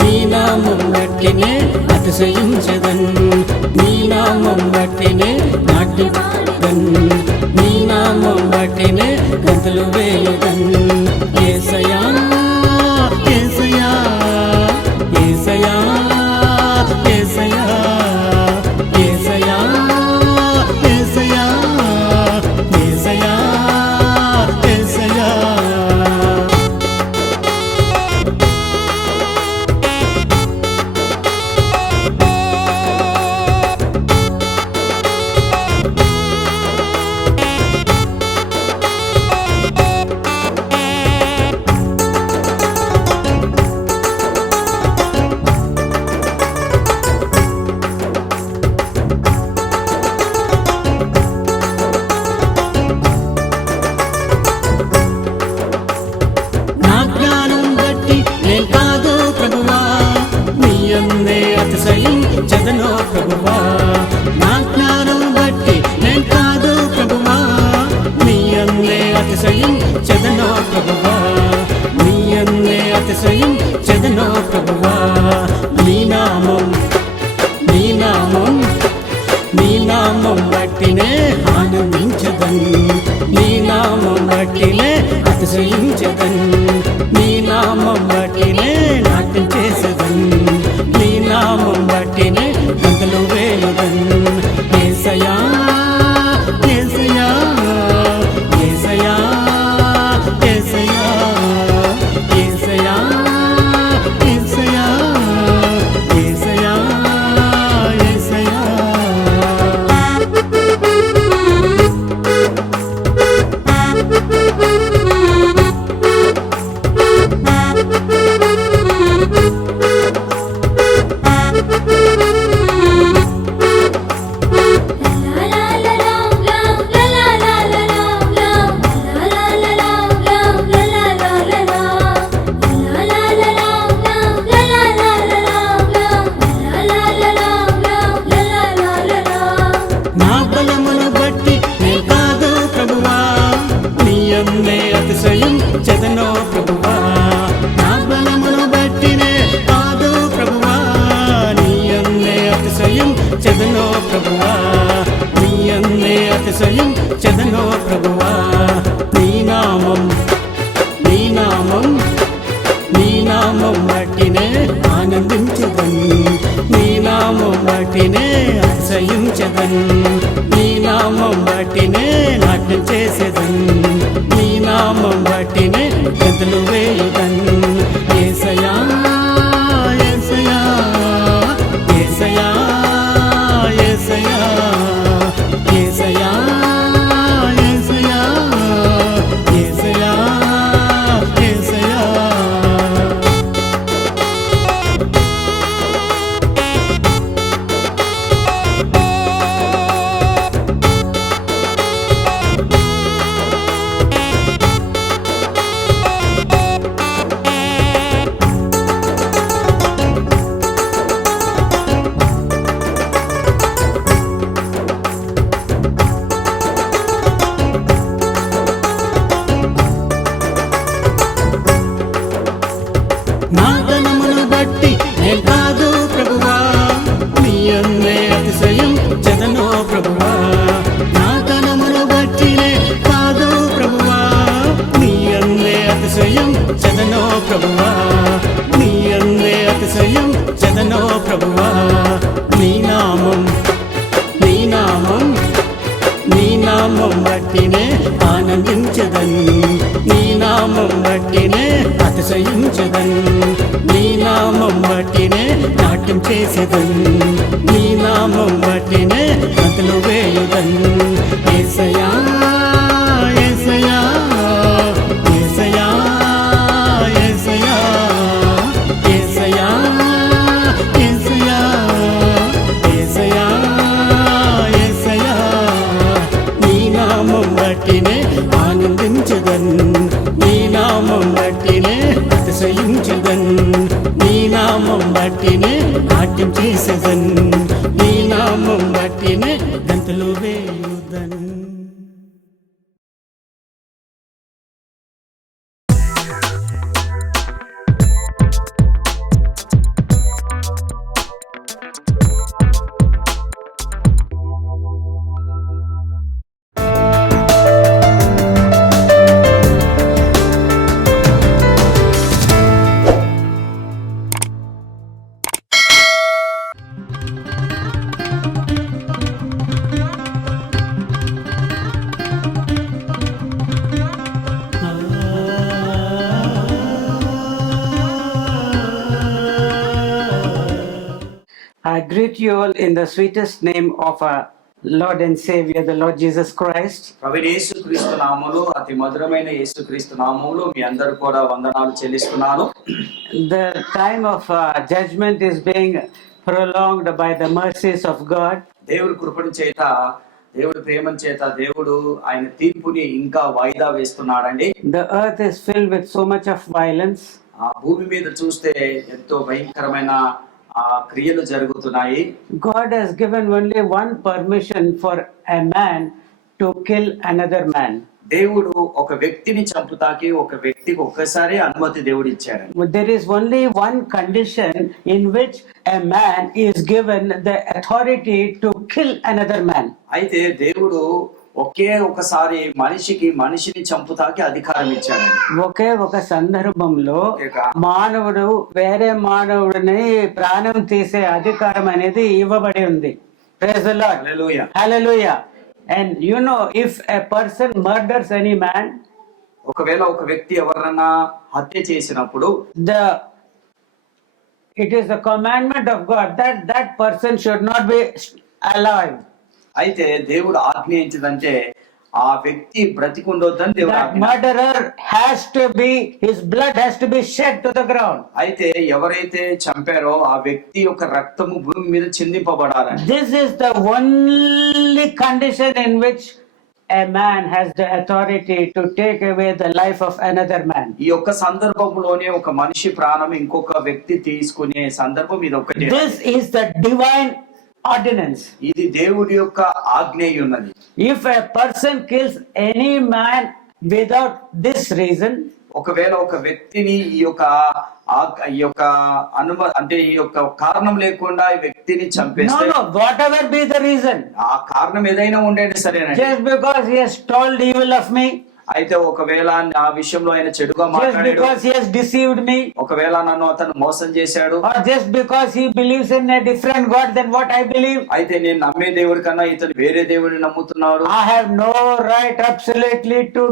నీ నామం బట్టినే అతిశయించెదన్, నీ నామం బట్టినే నాట్యం పాడెదన్, నీ నామం బట్టినే గంతులు వేయుదన్. యేసయ్యా యేసయ్యా యేసయ్యా యేసయ్యా యేసయ్యా యేసయ్యా యేసయ్యా యేసయ్యా. నా జ్ఞానం బట్టి నేను కాదు ప్రభువా, నీ యందే అతిశయించెదను ప్రభువా. నా జ్ఞానం బట్టి నేను కాదు ప్రభువా, నీ యందే అతిశయించెదను ప్రభువా, నీ యందే అతిశయించెదను ప్రభువా. నీ నామం నీ నామం నీ నామం బట్టినే ఆనందించెదన్, నీ నామం బట్టినే అతిశయించెదన్, నీ నామం బట్టినే నాట్యం చేసెదన్, నీ నామం బట్టినే గంతులు వేయుదన్. యేసయ్యా యేసయ్యా యేసయ్యా యేసయ్యా యేసయ్యా యేసయ్యా యేసయ్యా యేసయ్యా. నా బలమును బట్టి నేను కాదు ప్రభువా, నీ యందే అతిశయించెదను ప్రభువా. నా బలమును బట్టినే కాదు ప్రభువా, నీ యందే అతిశయించెదను ప్రభువా, నీ యందే అతిశయించెదను ప్రభువా. నీ నామం నీ నామం నీ నామం బట్టినే ఆనందించెదన్, నీ నామం బట్టినే అతిశయించెదన్, నీ నామం బట్టినే నాట్యం చేసెదన్, నీ నామం బట్టినే గంతులు వేయుదన్. యేసయ్యా యేసయ్యా యేసయ్యా యేసయ్యా యేసయ్యా యేసయ్యా యేసయ్యా యేసయ్యా. నా ధనమును బట్టి నేను కాదు ప్రభువా, నీ యందే అతిశయించెదను ప్రభువా. నా ధనమును బట్టినే కాదు ప్రభువా, నీ యందే అతిశయించెదను ప్రభువా, నీ యందే అతిశయించెదను ప్రభువా. నీ నామం నీ నామం నీ నామం బట్టినే ఆనందించెదన్, నీ నామం బట్టినే అతిశయించెదన్, నీ నామం బట్టినే నాట్యం చేసెదన్, నీ నామం బట్టినే గంతులు వేయుదన్. యేసయ్యా యేసయ్యా యేసయ్యా యేసయ్యా యేసయ్యా యేసయ్యా యేసయ్యా యేసయ్యా. నీ నామం బట్టినే ఆనందించెదన్, నీ నామం బట్టినే అతిశయించెదన్, నీ నామం బట్టినే నాట్యం చేసెదన్, నీ నామం బట్టినే గంతులు వేయుదన్. I greet you all in the sweetest name of our Lord and Savior, the Lord Jesus Christ. ప్రభువైన యేసుక్రీస్తు నామములో అతి మధురమైన యేసుక్రీస్తు నామములో మీ అందరూ కూడా వందనాలు చెల్లిస్తున్నాను. The time of judgment is being prolonged by the mercies of God. దేవుడి కృపణ చేత, దేవుడి ప్రేమ చేత దేవుడు ఆయన తీర్పుని ఇంకా వాయిదా వేస్తున్నాడండి. The earth is filled with so much of violence. ఆ భూమి మీద చూస్తే ఎంతో భయంకరమైన క్రియలు జరుగుతున్నాయి. God has given only one permission for a man to kill another man. దేవుడు ఒక వ్యక్తిని చంపుతాకి ఒక వ్యక్తికి ఒక్కసారి అనుమతి దేవుడు ఇచ్చాడు. There is only one condition in which a man is given the authority to kill another man. అయితే దేవుడు ఒకే ఒకసారి మనిషిని చంపుతాకి అధికారం ఇచ్చాడు. ఒకే ఒక సందర్భంలో మానవుడు వేరే మానవుడిని ప్రాణం తీసే అధికారం అనేది ఇవ్వబడి ఉంది. Praise the Lord. Hallelujah. Hallelujah. And you know, if a person murders any man, ఒకవేళ ఒక వ్యక్తి ఎవరన్నా హత్య చేసినప్పుడు it is the commandment of God that that person should not be alive. అయితే దేవుడు ఆజ్ఞ ఏంటిదంటే ఆ వ్యక్తి బ్రతికుండొద్దని దేవుడు That murderer has to be, his blood has to be shed to the ground. అయితే ఎవరైతే చంపారో ఆ వ్యక్తి యొక్క రక్తము భూమి మీద చిందింపబడాలని. This is the only condition in which a man has the authority to take away the life of another man. ఈ యొక్క సందర్భంలోనే ఒక మనిషి ప్రాణం ఇంకొక వ్యక్తి తీసుకునే సందర్భం ఇది ఒకటే. This is the divine ordinance. ఇది దేవుడి యొక్క ఆజ్ఞ ఉన్నది. If a person kills any man without this reason, ఒకవేళ ఒక వ్యక్తిని ఈ యొక్క అంటే ఈ యొక్క కారణం లేకుండా ఈ వ్యక్తిని చంపేస్తే, no, whatever be the reason, ఆ కారణం ఏదైనా ఉండేది సరేనండి. just because he has told evil of me, అయితే ఒకవేళ నా విషయంలో ఆయన చెడుగా just మాట్లాడాడు, because he has deceived me, ఒకవేళ నన్ను అతను మోసం చేశాడు, or just because he believes in a different God than what I believe, అయితే నేను నమ్మే దేవుడి కన్నా ఇతను వేరే దేవుడిని నమ్ముతున్నాడు, I have no right absolutely to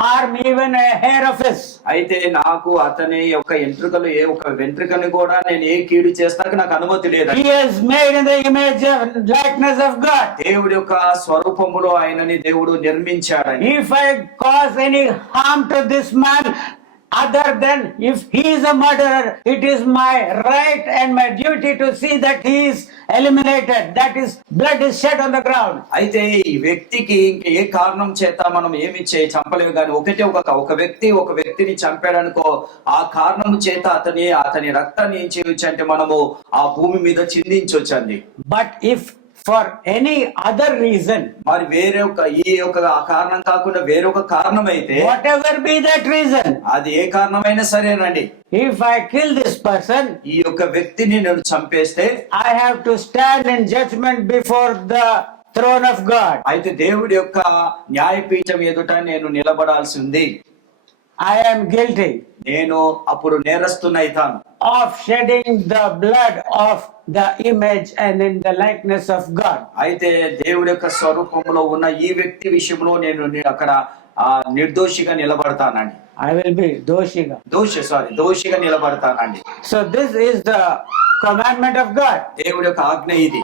harm even a hair of his. అయితే నాకు అతని యొక్క ఎంట్రుకలు ఏ ఒక వెంట్రుకని కూడా నేను ఏ కీడు చేస్తాక నాకు అనుమతి లేదు. He is made in the image and likeness of God. దేవుడి యొక్క స్వరూపములో ఆయనని దేవుడు నిర్మించాడని. If I cause any harm to this man, other than if he is a murderer, it is my right and my duty to see that he is eliminated, that his blood is shed on the ground. అయితే ఈ వ్యక్తికి ఏ కారణం చేత మనం ఏమి చంపలేము కానీ ఒక వ్యక్తిని చంపాడనుకో, ఆ కారణం చేత అతని రక్తాన్ని ఏం చేయొచ్చు అంటే మనము ఆ భూమి మీద చిందించొచ్చండి. But if for any other reason, మరి ఈ యొక్క కారణం కాకుండా వేరొక కారణం అయితే, whatever be that reason, అది ఏ కారణమైనా సరేనండి, if I kill this person, ఈ యొక్క వ్యక్తిని నేను చంపేస్తే, I have to stand in judgment before the throne of God. అయితే దేవుడి యొక్క న్యాయపీఠం ఎదుట నేను నిలబడాల్సి ఉంది. I am guilty. నేను అప్పుడు నేరస్తున్నైతాను. Of shedding the blood of the image and in the likeness of God. అయితే దేవుడి యొక్క స్వరూపంలో ఉన్న ఈ వ్యక్తి విషయంలో నేను అక్కడ నిర్దోషిగా నిలబడతానండి. I will be దోషిగా నిలబడతానండి. So this is the commandment of God. దేవుడి యొక్క ఆజ్ఞ ఇది.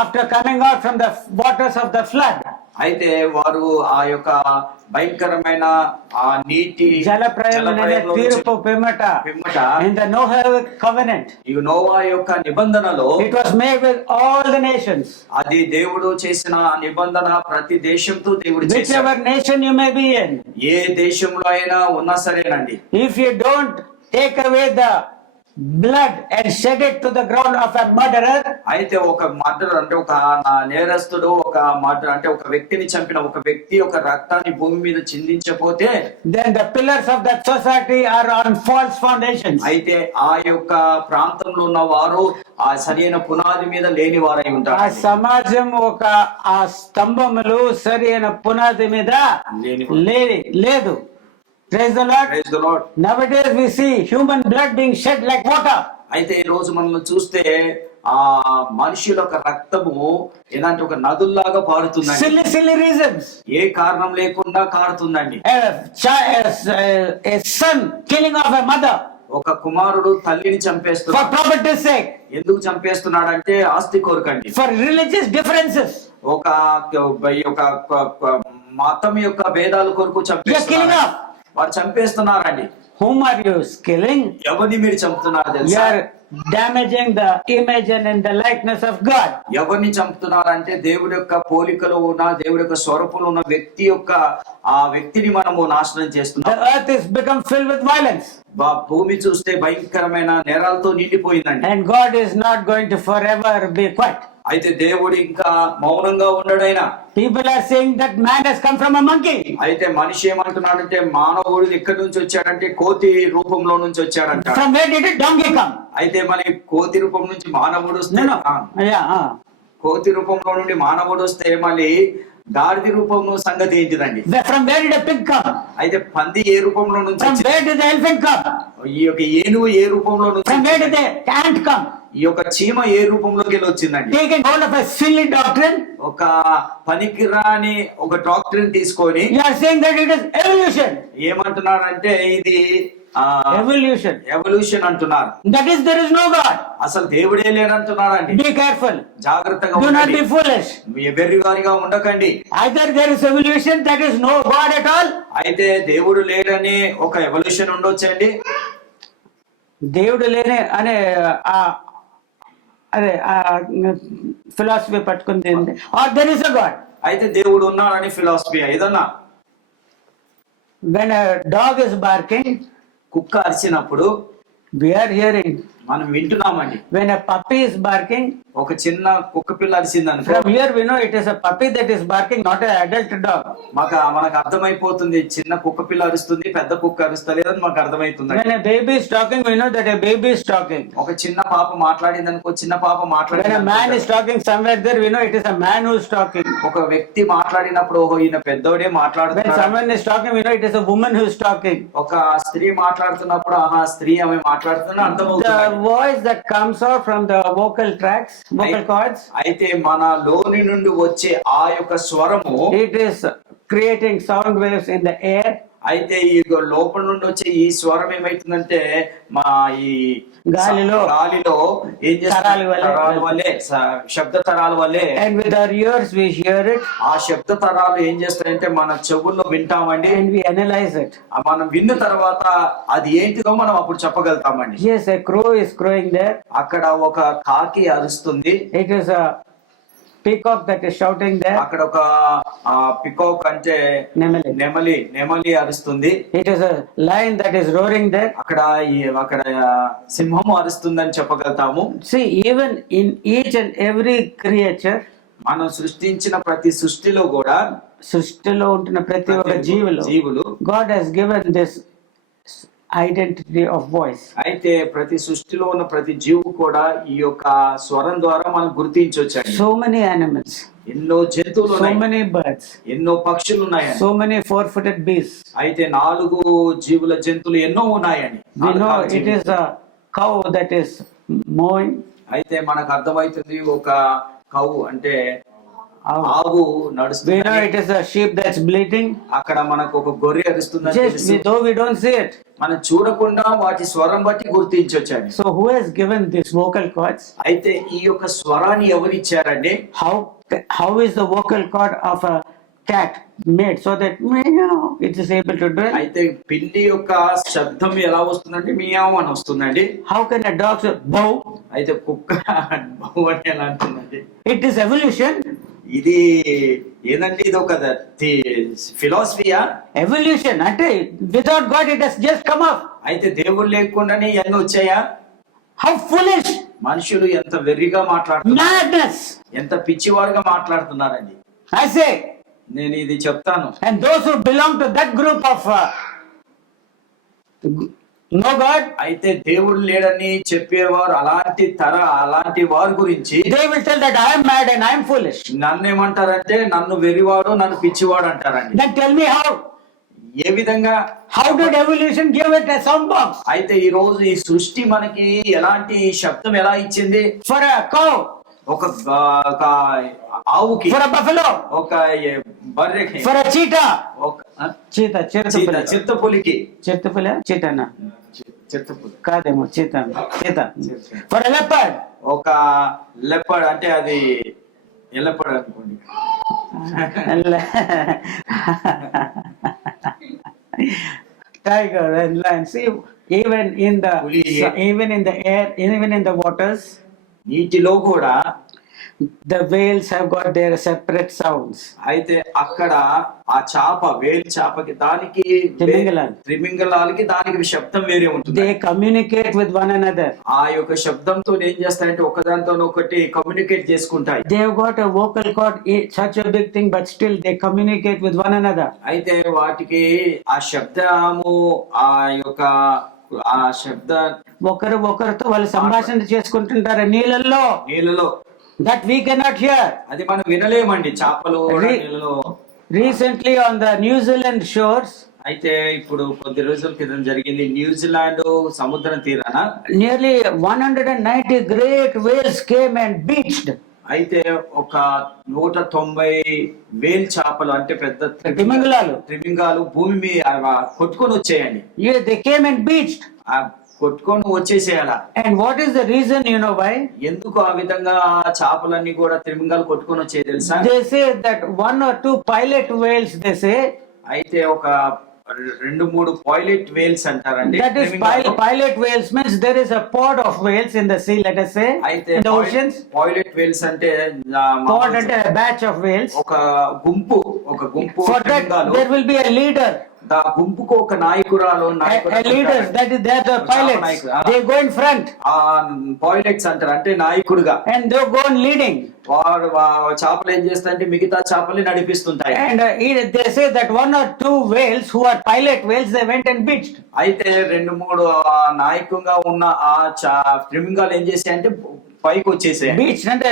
After coming out from the waters of the flood, అయితే వారు ఆ యొక్క భయంకరమైన ఆ నీటి తీర్పు పిమ్మట in the Noahic covenant, ఈ నోవా యొక్క నిబంధనలో it was made with all the nations. అది దేవుడు చేసిన నిబంధన ప్రతి దేశంతో దేవుడు చేశాడు. Whichever nation you may be in, ఏ దేశంలో అయినా ఉన్నా సరేనండి, if you don't take away the blood and shed it to the ground of a murderer, అయితే ఒక మర్డర్ అంటే ఒక నేరస్తుడు అంటే ఒక వ్యక్తిని చంపిన ఒక వ్యక్తి ఒక రక్తాన్ని భూమి మీద చిందించకపోతే, then the pillars of that society are on false foundations. అయితే ఆ యొక్క ప్రాంతంలో ఉన్న వారు ఆ సరైన పునాది మీద లేని వారై ఉంటారు. ఆ సమాజం ఆ స్తంభములు సరైన పునాది మీద లేదు. Praise the Lord. Praise the Lord. Nowadays we see human blood being shed like water. అయితే ఈ రోజు మనం చూస్తే ఆ మనుషుల యొక్క రక్తము ఎలాంటి ఒక నదుల్లాగా పారుతుందండి. Silly reasons. ఏ కారణం లేకుండా కారుతుందండి. A son killing of a mother. ఒక కుమారుడు తల్లిని for చంపేస్తున్నాడు. property's sake, ఎందుకు చంపేస్తున్నాడంటే ఆస్తి కొరకండి. for religious differences. ఒక మతం యొక్క భేదాల కొరకు killing చంపేస్తున్నారు. off. వారు చంపేస్తున్నారండి. Whom are you killing? ఎవరిని మీరు చంపుతున్నారు You తెలుసా? are damaging the image and in the likeness of God. ఎవరిని చంపుతున్నారంటే దేవుడి యొక్క పోలికలో ఉన్న దేవుడి యొక్క స్వరూపంలో ఉన్న వ్యక్తి యొక్క ఆ వ్యక్తిని మనము నాశనం The చేస్తున్నాం. earth is become filled with violence, భూమి చూస్తే భయంకరమైన నేరాలతో నిండిపోయిందండి. and God is not going to forever be quiet. అయితే దేవుడు ఇంకా మౌనంగా ఉండడైనా. People are saying that man has come from a monkey. అయితే మనిషి ఏమంటున్నాడంటే మానవుడు ఎక్కడి నుంచి వచ్చాడంటే కోతి రూపంలో నుంచి వచ్చాడంట. From where did a donkey come? అయితే మరి కోతి రూపం నుంచి మానవుడు వస్తే No. Yeah. కోతి రూపంలో నుండి మానవుడు వస్తే మళ్ళీ గాడిద రూపంలో సంగతి ఏంటిదండి? From where did a pig come? అయితే పంది ఏ రూపంలో నుంచి From వచ్చింది? where did the elephant come? ఈ యొక్క ఏనుగు ఏ రూపంలో నుంచి From where వచ్చింది? did the ant come? ఈ యొక్క చీమ ఏ రూపంలోకి వెళ్ళి వచ్చిందండి? Taking hold of a silly doctrine, ఒక పనికిరాని ఒక డాక్టరీని తీసుకొని you are saying that it is evolution. ఏమంటున్నారంటే ఇది Evolution. ఎవల్యూషన్ అంటున్నారు. That is, there is no God. అసలు దేవుడే లేడంటున్నారండి. Be careful. జాగ్రత్తగా Do not ఉండండి. be foolish. మీ వెర్రివారిగా ఉండకండి. Either there is evolution, that is no God at all. అయితే దేవుడు లేడని ఒక ఎవల్యూషన్ ఉండొచ్చండి. దేవుడు లేనే అనే అదే ఫిలాసఫీ పట్టుకుంది, are there is a God. అయితే దేవుడు ఉన్నాడని ఫిలాసఫీ ఏదన్నా. When a dog is barking, కుక్క అరిచినప్పుడు we are hearing. మనం వింటున్నామండి. When a puppy is barking, ఒక చిన్న కుక్క పిల్ల అరిచిందనుకో, from here we know it is a puppy that is barking, not an adult dog. మనకు అర్థమైపోతుంది చిన్న కుక్క పిల్ల అరుస్తుంది, పెద్ద కుక్క అరుస్తలేదని మనకు అర్థమైతుంది. When a baby is talking, we know that a baby is talking. ఒక చిన్న పాప మాట్లాడింది అనుకో, చిన్న పాప When a man మాట్లాడింది. is talking somewhere there, we know it is a man who is talking. ఒక వ్యక్తి మాట్లాడినప్పుడు ఓహో ఈయన పెద్దోడే When మాట్లాడుతున్నాడు. someone is talking, we know it is a woman who is talking. ఒక స్త్రీ మాట్లాడుతున్నప్పుడు ఆహా స్త్రీ ఆమె మాట్లాడుతున్నా The అర్థమవుతుంది. voice that comes out from the vocal tracts, vocal cords, అయితే మన లోని నుండి వచ్చే ఆ యొక్క స్వరము it is creating sound waves in the air. అయితే ఈ లోపల నుండి వచ్చే ఈ స్వరం ఏమైతుందంటే మా ఈ గాలిలో ఏం చేస్తుంది? తరాల వల్లే. తరాల వల్లే శబ్ద తరాల వల్లే. And with our ears we hear it ఆ శబ్ద తరాలు ఏం చేస్తాయంటే మన చెవుల్లో వింటామండి. and we analyze it. మనం విన్న తర్వాత అది ఏంటిదో మనం అప్పుడు చెప్పగలుగుతామండి. Yes, a crow is crowing there. అక్కడ ఒక కాకి అరుస్తుంది. It is a peacock that is shouting there. అక్కడ ఒక పికాక్ అంటే Nemoli. నెమలి అరుస్తుంది. It is a lion that is roaring there. అక్కడ సింహము అరుస్తుందని చెప్పగలుగుతాము. See, even in each and every creature, మనం సృష్టించిన ప్రతి సృష్టిలో కూడా సృష్టిలో ఉంటున్న ప్రతి ఒక్క జీవులు God has given this identity of voice. అయితే ప్రతి సృష్టిలో ఉన్న ప్రతి జీవు కూడా ఈ యొక్క స్వరం ద్వారా మనం గుర్తించవచ్చండి. So many animals, ఎన్నో జంతువులు so ఉన్నాయి, many birds, ఎన్నో పక్షులు ఉన్నాయండి. so many four-footed beasts. అయితే 4 జీవుల జంతువులు ఎన్నో ఉన్నాయండి. We know 4 it is a cow that is mowing. అయితే మనకు అర్థమవుతుంది ఒక కౌ అంటే Ow. ఆవు We నడుస్తుంది. know it is a sheep that's bleating. అక్కడ మనకు ఒక గొర్రె అరుస్తుందని Just తెలుసు. though we don't see it. మనం చూడకుండా వాటి స్వరం బట్టి గుర్తించవచ్చండి. So who has given these vocal cords? అయితే ఈ యొక్క స్వరాన్ని ఎవరిచ్చారండి? How is the vocal cord of a cat made so that meow it is able to do it? అయితే పిల్లి యొక్క శబ్దం ఎలా వస్తుందంటే మియావ్ అని వస్తుందండి. How can a dog say bow? అయితే కుక్క బౌ అని ఎలా అంటుందండి? It is evolution. ఇది ఏదండి? ఇది ఒక ఫిలాసఫీయా? Evolution. అంటే without God it has just come up. అయితే దేవుడు లేకుండానే ఇవన్నీ వచ్చాయా? How foolish! మనుషులు ఎంత వెర్రిగా మాట్లాడుతున్నారు, Madness! ఎంత పిచ్చివారుగా మాట్లాడుతున్నారండి. I say. నేను ఇది చెప్తాను. And those who belong to that group of no God, అయితే దేవుడు లేడని చెప్పేవారు అలాంటి వారి గురించి they will tell that I am mad and I am foolish. నన్ను ఏమంటారంటే నన్ను వెర్రివాడు, నన్ను పిచ్చివాడు అంటారండి. Then tell me how. ఏ విధంగా? How did evolution give it a sound box? అయితే ఈ రోజు ఈ సృష్టి మనకి ఎలాంటి శబ్దం ఎలా ఇచ్చింది? For a cow, ఒక ఆవుకి, for a buffalo, ఒక బర్రెకి, for a cheetah. ఒక Cheetah, చిరుతపులికి, చిరుతపులి, cheetah. చిత్తపులి. కాదేమో చీత ఫర్ ఎ లెపర్డ్. ఒక లెపర్డ్ అంటే అది ఎల్లపడ్ అనుకోండి. Tiger and lion. See, even in the air, even in the waters, నీటిలో కూడా the whales have got their separate sounds. అయితే అక్కడ ఆ చాప వేలు చాపకి దానికి తిమింగలాలు. త్రిమింగలాలకి దానికి శబ్దం వేరే ఉంటుంది. They communicate with one another. ఆ యొక్క శబ్దంతో ఏం చేస్తాయంటే ఒకదానితో ఒకటి కమ్యూనికేట్ చేసుకుంటాయి. They have got a vocal cord, such a big thing, but still they communicate with one another. అయితే వాటికి ఆ శబ్దము ఆ యొక్క ఆ శబ్ద ఒకరితో వాళ్ళు సంభాషణ చేసుకుంటుంటారు నీళ్ళల్లో. That we cannot hear. అది మనం వినలేమండి. చేపలు నీళ్ళలో. Recently on the New Zealand shores, అయితే ఇప్పుడు కొద్ది రోజుల క్రితం జరిగింది న్యూజిలాండ్ సముద్రం తీరాన nearly 190 great whales came and beached. అయితే ఒక 190 వేల్ చేపలు అంటే పెద్ద త్రిమింగాలు భూమి మీద కొట్టుకొని వచ్చాయండి. Yeah, they came and beached. కొట్టుకొని వచ్చేసేయాల. And what is the reason, you know why? ఎందుకు ఆ విధంగా చేపలన్నీ కూడా త్రిమింగాలు కొట్టుకొని వచ్చాయి తెలుసా? They say that 1 or 2 pilot whales, they say. అయితే ఒక 2-3 పైలట్ వేల్స్ అంటారండి. That is pilot whales means there is a pod of whales in the sea, let us say, in the oceans. Pilot whales అంటే pod అంటే a batch of whales. ఒక గుంపు For that there will be a leader. ఆ గుంపుకు ఒక నాయకురాలు leaders, that is they are the pilots. They go in front. ఆ pilots అంటారు అంటే నాయకుడుగా. And they go on leading. వారు చేపలు ఏం చేస్తాయంటే మిగతా చేపల్ని నడిపిస్తుంటాయి. And they say that 1 or 2 whales who are pilot whales, they went and beached. అయితే 2-3 నాయకంగా ఉన్న ఆ త్రిమింగాలు ఏం చేసాయంటే పైకి వచ్చేసాయి. బీచ్ అంటే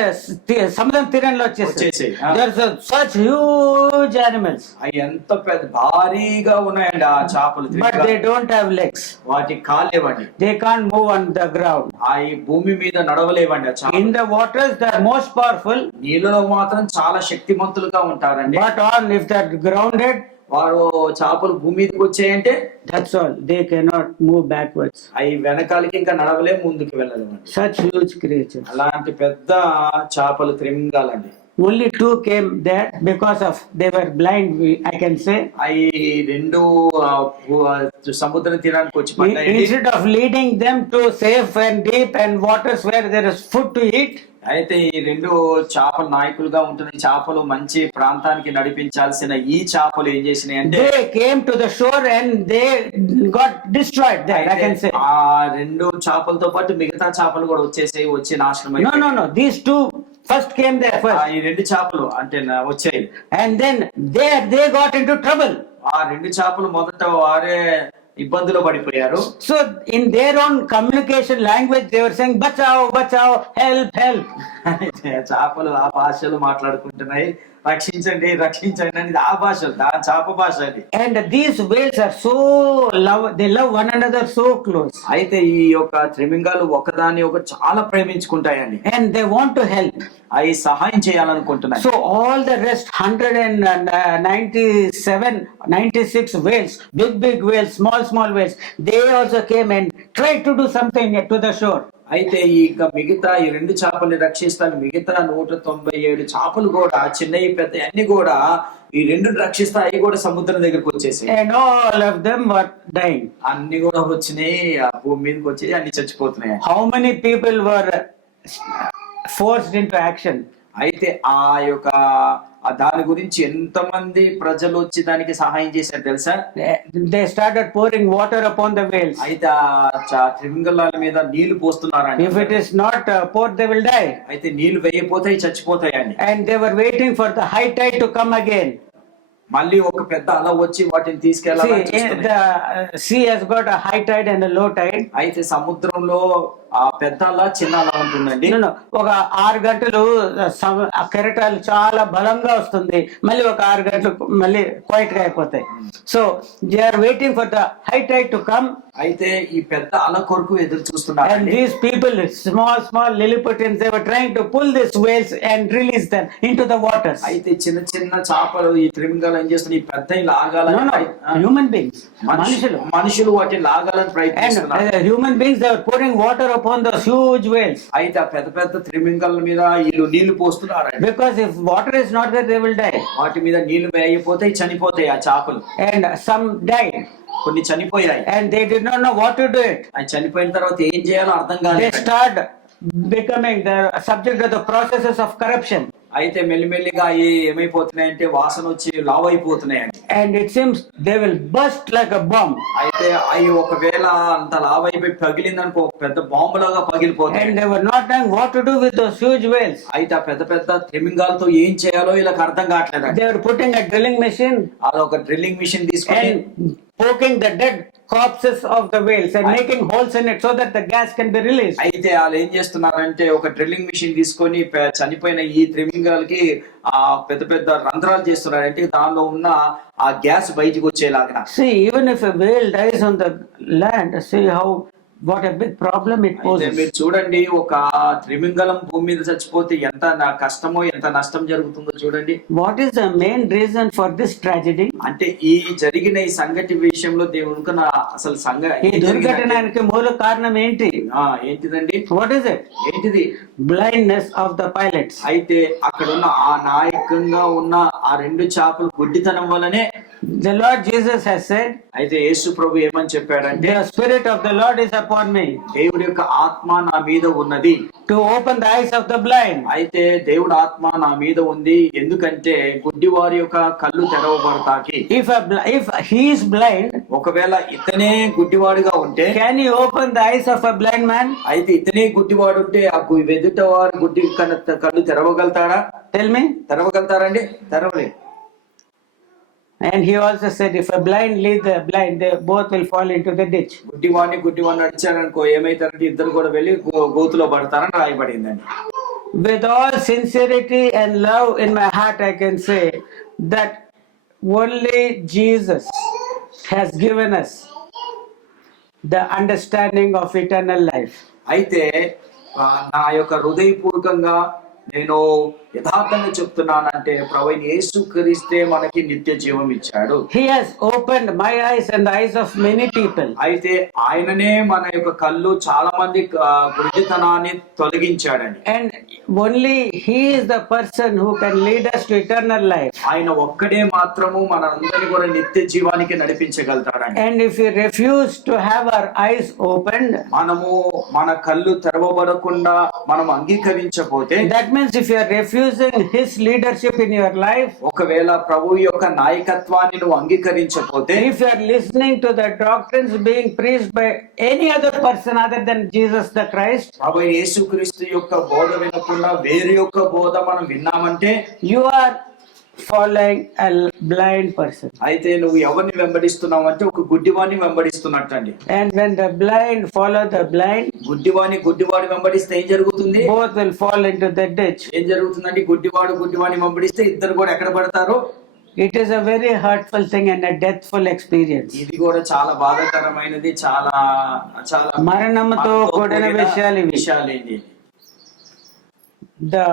సముద్రం తీరంలో వచ్చేసాయి. There's such huge animals. అవి ఎంత పెద్ద భారీగా ఉన్నాయండి ఆ చేపలు. But they don't have legs. వాటికి కాళ్ళు లేవండి. They can't move on the ground. ఆ భూమి మీద నడవలేవండి ఆ చేపలు. In the waters they are most powerful. నీళ్ళలో మాత్రం చాలా శక్తిమంతులుగా ఉంటారండి. But on if they are grounded, వారు చేపలు భూమి మీదకి వచ్చాయంటే that's all, they cannot move backwards. అవి వెనకాలకి ఇంకా నడవలే ముందుకు వెళ్ళలేము. Such huge creatures. అలాంటి పెద్ద చేపలు త్రిమింగాలండి. Only 2 came there because of they were blind, I can say. అవి 2 సముద్ర తీరానికి వచ్చి పడ్డాయి. Instead of leading them to safe and deep and waters where there is food to eat, అయితే ఈ 2 చేపల నాయకులుగా ఉంటున్న చేపలు మంచి ప్రాంతానికి నడిపించాల్సిన ఈ చేపలు ఏం చేసినాయి అంటే they came to the shore and they got destroyed there, I can say. ఆ 2 చేపలతో పాటు మిగతా చేపలు కూడా వచ్చి నాశనం అయిపోయాయి. No, these 2 first came there first. ఈ 2 చేపలు అంటే వచ్చాయి. And then they got into trouble. ఆ 2 చేపలు మొదట వారే ఇబ్బందులో పడిపోయారు. So in their own communication language they were saying bachao, help. చేపలు ఆ భాషలు మాట్లాడుకుంటున్నాయి, రక్షించండి అని ఆ భాష, చేప భాష అది. And these whales are so they love one another so close. అయితే ఈ యొక్క త్రిమింగాలు ఒకదాన్ని ఒక చాలా ప్రేమించుకుంటాయండి. And they want to help. అవి సహాయం చేయాలనుకుంటున్నాయి. So all the rest 196 whales, big whales, small whales, they also came and tried to do something to the shore. అయితే ఇక మిగతా ఈ 2 చేపల్ని రక్షిస్తాను మిగతా 197 చేపలు కూడా చిన్నవి పెద్ద అన్ని కూడా ఈ 2 రక్షిస్తాయి కూడా సముద్రం దగ్గరకు వచ్చేసి. And all of them were dying. అన్ని కూడా వచ్చినాయి, ఆ భూమి మీదకి వచ్చి అన్ని చచ్చిపోతున్నాయి. How many people were forced into action? అయితే ఆ యొక్క దాని గురించి ఎంతమంది ప్రజలు వచ్చి దానికి సహాయం చేశారు తెలుసా? They started pouring water upon the whales. అయితే ఆ త్రిమింగలాల మీద నీళ్లు పోస్తున్నారండి. If it is not poured, they will die. అయితే నీళ్లు వేయపోతాయి, చచ్చిపోతాయండి. And they were waiting for the high tide to come again. మళ్ళీ ఒక పెద్ద అల వచ్చి వాటిని తీసుకెళ్ళాలని చూస్తుంది. The sea has got a high tide and a low tide. అయితే సముద్రంలో పెద్ద అలా చిన్న అలా ఉంటుందండి. ఒక 6 గంటలు ఆ కెరటాలు చాలా బలంగా వస్తుంది, మళ్ళీ ఒక 6 గంటలు మళ్ళీ క్వైట్ గా అయిపోతాయి. So they are waiting for the high tide to come. అయితే ఈ పెద్ద అల కొరకు ఎదురు చూస్తున్నారు. And these people, small Lilliputians, they were trying to pull these whales and release them into the waters. అయితే చిన్న చిన్న చేపలు ఈ త్రిమింగలు ఏం చేస్తున్నాయి, ఈ పెద్ద లాగాలని human beings, మనుషులు వాటిని లాగాలని ప్రయత్నిస్తున్నారు. and human beings, they were pouring water upon those huge whales. అయితే ఆ పెద్ద పెద్ద త్రిమింగల మీద వీళ్ళు నీళ్లు పోస్తున్నారు. Because if water is not there, they will die. వాటి మీద నీళ్లు వేయకపోతే చనిపోతాయి ఆ చేపలు. And some died. కొన్ని చనిపోయాయి. And they did not know what to do it. అది చనిపోయిన తర్వాత ఏం చేయాలో అర్థం కాలేదు. They start becoming the subject of the processes of corruption. అయితే మెల్లిమెల్లిగా ఏమైపోతున్నాయంటే వాసన వచ్చి లావ్ అయిపోతున్నాయండి. And it seems they will burst like a bomb. అయితే అవి ఒకవేళ అంత లావ్ అయిపోయి పగిలిందనుకో పెద్ద బాంబు లాగా పగిలిపోతాయి. And they were not knowing what to do with those huge whales. అయితే ఆ పెద్ద పెద్ద త్రిమింగాలతో ఏం చేయాలో వీళ్ళకి అర్థం కావట్లేదు. They were putting a drilling machine అదొక డ్రిల్లింగ్ మిషన్ తీసుకొని and poking the dead corpses of the whales and making holes in it so that the gas can be released. అయితే వాళ్ళు ఏం చేస్తున్నారంటే ఒక డ్రిల్లింగ్ మిషన్ తీసుకొని చనిపోయిన ఈ త్రిమింగాలకి ఆ పెద్ద పెద్ద రంధ్రాలు చేస్తున్నారు. అంటే దానిలో ఉన్న ఆ గ్యాస్ బయటకు వచ్చేలాగా. See, even if a whale dies on the land, see how what a big problem it poses. మీరు చూడండి, ఒక త్రిమింగలం భూమి మీద చచ్చిపోతే ఎంత కష్టమో ఎంత నష్టం జరుగుతుందో చూడండి. What is the main reason for this tragedy? అంటే ఈ జరిగిన ఈ సంఘటన విషయంలో దేవునికి అసలు ఈ దుర్ఘటనకి మూల కారణం ఏంటి? ఏంటిదండి? What is it? ఏంటిది? Blindness of the pilots. అయితే అక్కడ ఉన్న ఆ నాయకంగా ఉన్న ఆ 2 చేపలు గుడ్డితనం వల్లనే The Lord Jesus has said, అయితే యేసు ప్రభు ఏమని చెప్పాడంటే, the spirit of the Lord is upon me. దేవుడి యొక్క ఆత్మ నా మీద ఉన్నది. To open the eyes of the blind. అయితే దేవుడి ఆత్మ నా మీద ఉంది ఎందుకంటే గుడ్డివారి యొక్క కళ్ళు తెరవబడతాకి. If he is blind, ఒకవేళ ఇతనే గుడ్డివాడిగా ఉంటే, can he open the eyes of a blind man? అయితే ఇతనే గుడ్డివాడు ఉంటే ఆ ఎదుట వారు గుడ్డి కళ్ళు తెరవగలుగుతాడా? Tell me. తెరవగలుగుతారండి? తెరవలే. And he also said, if a blind lead the blind, they both will fall into the ditch. గుడ్డివాడిని నడిచారనుకో ఏమైతారంటే ఇద్దరు కూడా వెళ్ళి గోతులో పడతారని రాయబడిందండి. With all sincerity and love in my heart, I can say that only Jesus has given us the understanding of eternal life. అయితే నా యొక్క హృదయపూర్వకంగా నేను యథార్థంగా చెప్తున్నానంటే ప్రభువైన యేసుక్రీస్తే మనకి నిత్య జీవం ఇచ్చాడు. He has opened my eyes and the eyes of many people. అయితే ఆయననే మన యొక్క కళ్ళు చాలా మంది గుడ్డితనాన్ని తొలగించాడండి. And only he is the person who can lead us to eternal life. ఆయన ఒక్కడే మాత్రము మనందరినీ కూడా నిత్య జీవానికి నడిపించగలుగుతాడండి. And if we refuse to have our eyes opened, మనము మన కళ్ళు తెరవబడకుండా మనం అంగీకరించకపోతే, that means if you are refusing his leadership in your life, ఒకవేళ ప్రభువు యొక్క నాయకత్వాన్ని నువ్వు అంగీకరించకపోతే, if you are listening to the doctrines being preached by any other person other than Jesus the Christ, ప్రభువు యేసుక్రీస్తు యొక్క బోధ వినకుండా వేరే యొక్క బోధ మనం విన్నామంటే, you are following a blind person. అయితే నువ్వు ఎవరిని వెంబడిస్తున్నావు అంటే ఒక గుడ్డివాడిని వెంబడిస్తున్నట్టండి. And when the blind follow the blind, గుడ్డివాడి వెంబడిస్తే ఏం జరుగుతుంది? both will fall into the ditch. ఏం జరుగుతుందండి? గుడ్డివాడిని వెంబడిస్తే ఇద్దరు కూడా ఎక్కడ పడతారు? It is a very hurtful thing and a deathful experience. ఇది కూడా చాలా బాధాకరమైనది, చాలా చాలా మరణంతో కూడిన విషయాలు. The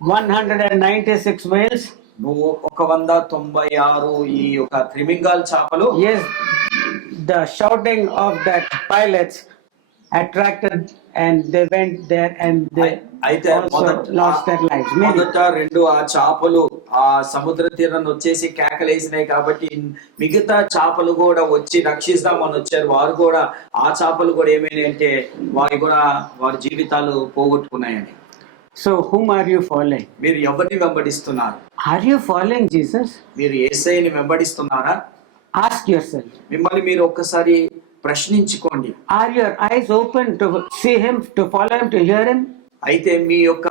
196 whales, నువ్వు 196 ఈ యొక్క త్రిమింగాల చేపలు, yes, the shouting of that pilots attracted and they went there and they అయితే also lost their lives. మొదట 2 ఆ చేపలు ఆ సముద్ర తీరాన్ని వచ్చేసి కేకలేసినాయి కాబట్టి మిగతా చేపలు కూడా వచ్చి రక్షిస్తామని వచ్చారు. వారు కూడా ఆ చేపలు కూడా ఏమైనాయి అంటే వారి జీవితాలు పోగొట్టుకున్నాయని. So whom are you following? మీరు ఎవరిని వెంబడిస్తున్నారు? Are you following Jesus? మీరు యేసయ్యని వెంబడిస్తున్నారా? Ask yourself. మిమ్మల్ని మీరు ఒక్కసారి ప్రశ్నించుకోండి. Are your eyes open to see him, to follow him, to hear him? అయితే మీ యొక్క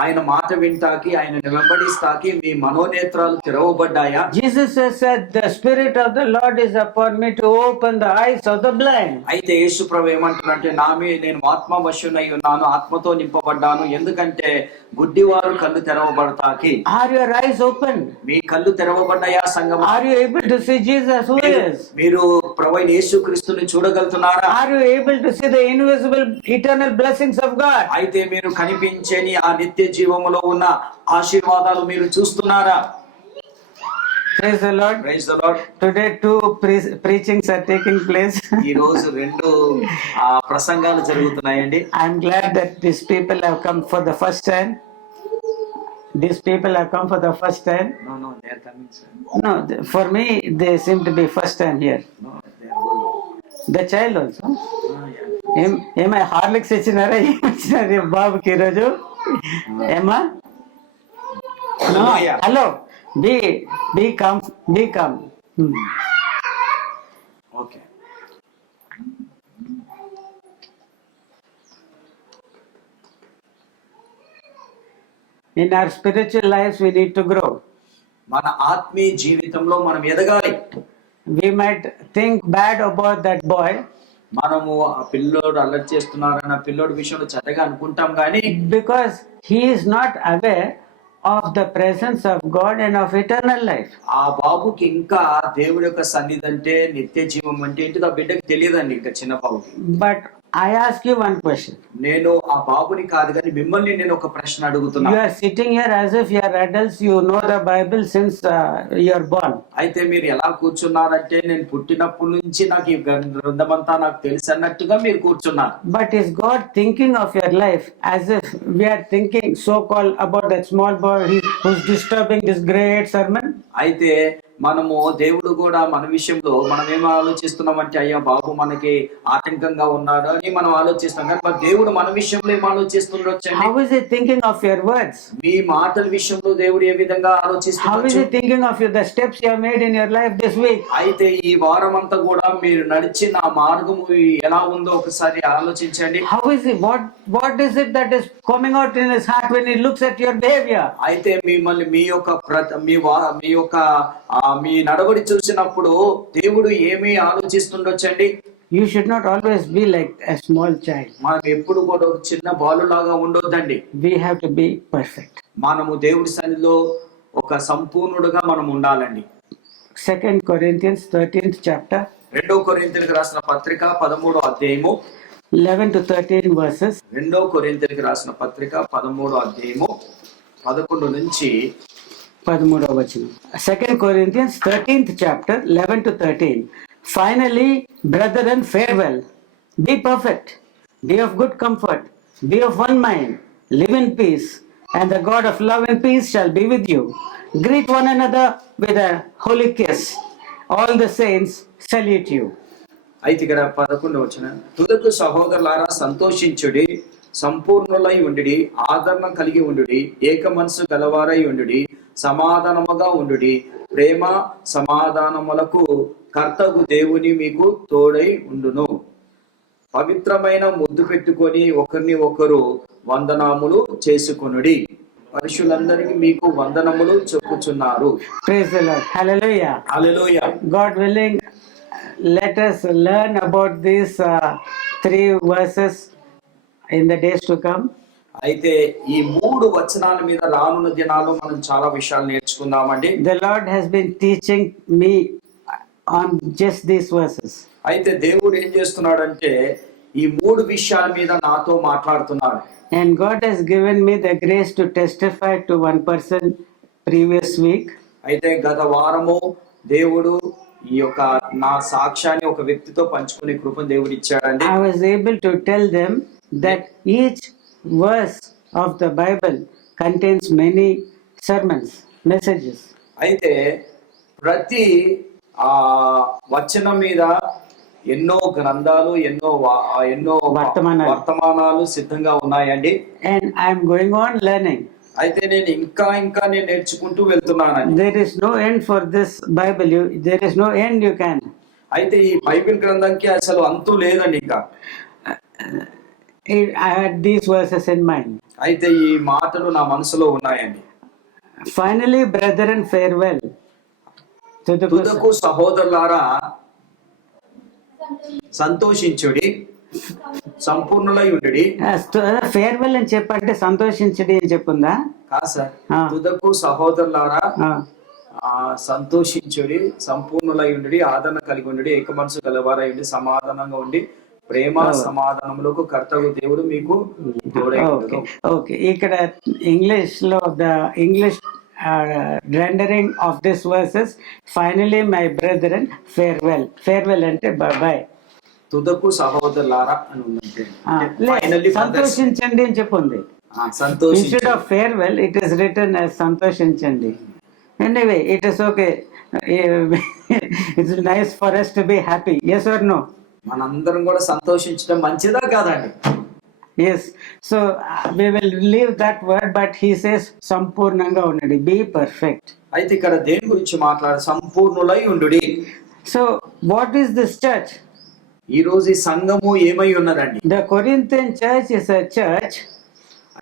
ఆయన మాట వింటాకి ఆయన వెంబడిస్తాకి మీ మనోనేత్రాలు తెరవబడ్డాయా? Jesus has said, "The Spirit of the Lord is upon me to open the eyes of the blind." అయితే యేసు ప్రభు ఏమంటున్నారంటే నేను ఆత్మవశునై ఉన్నాను, ఆత్మతో నింపబడ్డాను, ఎందుకంటే గుడ్డివారు కళ్ళు తెరవబడతాకి. Are your eyes open? మీ కళ్ళు తెరవబడ్డాయా సంగమా? Are you able to see Jesus who is? మీరు ప్రభువైన యేసుక్రీస్తుని చూడగలుగుతున్నారా? Are you able to see the invisible eternal blessings of God? అయితే మీరు కనిపించని ఆ నిత్య జీవములో ఉన్న ఆశీర్వాదాలు మీరు చూస్తున్నారా? Praise the Lord. Praise the Lord. Today two preachings are taking place. ఈ రోజు రెండు ప్రసంగాలు జరుగుతున్నాయండి. I'm glad that these people have come for the first time. These people have come for the first time. No, they are coming, sir. No, for me they seem to be first time here. No, they are good. The child also. Yeah. ఏమై Horlicks ఇచ్చినారా? ఏమి ఇచ్చినారు బాబుకి ఈరోజు? ఏమా? Yeah. Hello, బీ కమ్. Okay. In our spiritual lives we need to grow. మన ఆత్మీయ జీవితంలో మనం ఎదగాలి. We might think bad about that boy మనము ఆ పిల్లోడు అల్లరి చేస్తున్నారన్న పిల్లోడి విషయంలో చెడ్డగా అనుకుంటాం కానీ because he is not aware of the presence of God and of eternal life. ఆ బాబుకి ఇంకా దేవుడి యొక్క సన్నిధి అంటే, నిత్య జీవం అంటే ఏంటిదో ఆ బిడ్డకి తెలియదండి, ఇంకా చిన్న బాబుకి. But I ask you one question. నేను ఆ బాబుని కాదు కానీ మిమ్మల్ని నేను ఒక ప్రశ్న అడుగుతున్నా. You are sitting here as if you are adults, you know the Bible since you are born. అయితే మీరు ఎలా కూర్చున్నారంటే నేను పుట్టినప్పటి నుంచి నాకు ఈ గ్రంథమంతా నాకు తెలుసు అన్నట్టుగా మీరు కూర్చున్నారు. But is God thinking of your life as if we are thinking so-called about that small boy who's disturbing this great sermon? అయితే మనము దేవుడు కూడా మన విషయంలో మనం ఏం ఆలోచిస్తున్నామంటే, అయ్యా బాబు మనకి ఆటంకంగా ఉన్నాడు అని మనం ఆలోచిస్తాం, కానీ మరి దేవుడు మన విషయంలో ఏం ఆలోచిస్తుండొచ్చు? How is he thinking of your words? మీ మాటల విషయంలో దేవుడు ఏ విధంగా How is ఆలోచిస్తున్నాడు? he thinking of you, the steps you have made in your life this week? అయితే ఈ వారం అంతా కూడా మీరు నడిచిన మార్గము ఎలా ఉందో ఒకసారి ఆలోచించండి. How is he? What is it that is coming out in his heart when he looks at your behavior? అయితే మిమ్మల్ని మీ యొక్క మీ నడవడి చూసినప్పుడు దేవుడు ఏమి ఆలోచిస్తుండొచ్చండి? You should not always be like a small child. మనం ఎప్పుడు కూడా ఒక చిన్న బాలులాగా ఉండొద్దండి. We have to be perfect. మనము దేవుడి సన్నిధిలో ఒక సంపూర్ణుడుగా మనం ఉండాలండి. 2 Corinthians 13th chapter, 2 కొరింథీయులకు రాసిన పత్రిక 13వ అధ్యాయము 11 to 13 verses. 2 కొరింథీయులకు రాసిన పత్రిక 13వ అధ్యాయము 11 నుంచి 13వ వచనం. 2 Corinthians 13th chapter, 11 to 13. Finally, brethren, farewell. Be perfect. Be of good comfort. Be of one mind. Live in peace. And the God of love and peace shall be with you. Greet one another with a holy kiss. All the saints salute you. అయితే ఇక్కడ 11వ వచనం, తుదకు సహోదరులారా సంతోషించుడి, సంపూర్ణులై ఉండుడి, ఆదరణ కలిగి ఉండుడి, ఏక మనసు గలవారై ఉండుడి, సమాధానముగా ఉండుడి, ప్రేమ సమాధానములకు కర్తగు దేవుని మీకు తోడై ఉండును. పవిత్రమైన ముద్దు పెట్టుకొని ఒకరిని ఒకరు వందనములు చేసుకొనుడి. పరిశులందరికీ మీకు వందనములు చెప్పుచున్నారు. Praise the Lord. Hallelujah. Hallelujah. God willing, let us learn about these 3 verses in the days to come. అయితే ఈ 3 వచనాల మీద రానున్న దినాల్లో మనం చాలా విషయాలు నేర్చుకుందామండి. The Lord has been teaching me on just these verses. అయితే దేవుడు ఏం చేస్తున్నాడంటే ఈ 3 విషయాల మీద నాతో మాట్లాడుతున్నాడు. And God has given me the grace to testify to one person previous week. అయితే గత వారము దేవుడు ఈ యొక్క నా సాక్ష్యాన్ని ఒక వ్యక్తితో పంచుకునే కృపను దేవుడు ఇచ్చాడండి. I was able to tell them that each verse of the Bible contains many sermons, messages. అయితే ప్రతి వచనం మీద ఎన్నో గ్రంథాలు, ఎన్నో వర్తమానాలు సిద్ధంగా ఉన్నాయండి. And I am going on learning. అయితే నేను ఇంకా నేను నేర్చుకుంటూ వెళ్తున్నానండి. There is no end for this Bible. There is no end you can. అయితే ఈ బైబిల్ గ్రంథంకి అసలు అంతు లేదండి. ఇంకా I had these verses in mind. అయితే ఈ మాటలు నా మనసులో ఉన్నాయండి. Finally, brethren, farewell. తుదకు సహోదరులారా సంతోషించుడి, సంపూర్ణులై ఉండుడి. ఫేర్వెల్ అని చెప్పంటే సంతోషించడి అని చెప్పుందా? కాదు సార్, తుదకు సహోదరులారా సంతోషించుడి, సంపూర్ణులై ఉండి, ఆదరణ కలిగి ఉండి, ఏక మనసు గలవారై ఉండి, సమాధానంగా ఉండి, ప్రేమ సమాధానములకు కర్తవు దేవుడు మీకు తోడై ఉండును. ఓకే, ఇక్కడ ఇంగ్లీష్ లో the English rendering of this verses, finally my brethren, farewell. Farewell అంటే bye bye. తుదకు సహోదరులారా అని ఉందంటే సంతోషించండి అని చెప్పుంది. Instead of farewell, it is written as సంతోషించండి. Anyway, it is okay. It's nice for us to be happy. Yes or no? మనందరం కూడా సంతోషించడం మంచిదా కాదండి? Yes. So we will leave that word, but he says sampurnanga undadi, be perfect. అయితే ఇక్కడ దేని గురించి మాట్లాడు? సంపూర్ణులై ఉండుడి. So what is this church? ఈ రోజు ఈ సంఘము ఏమై ఉన్నదండి? The Corinthian church is a church.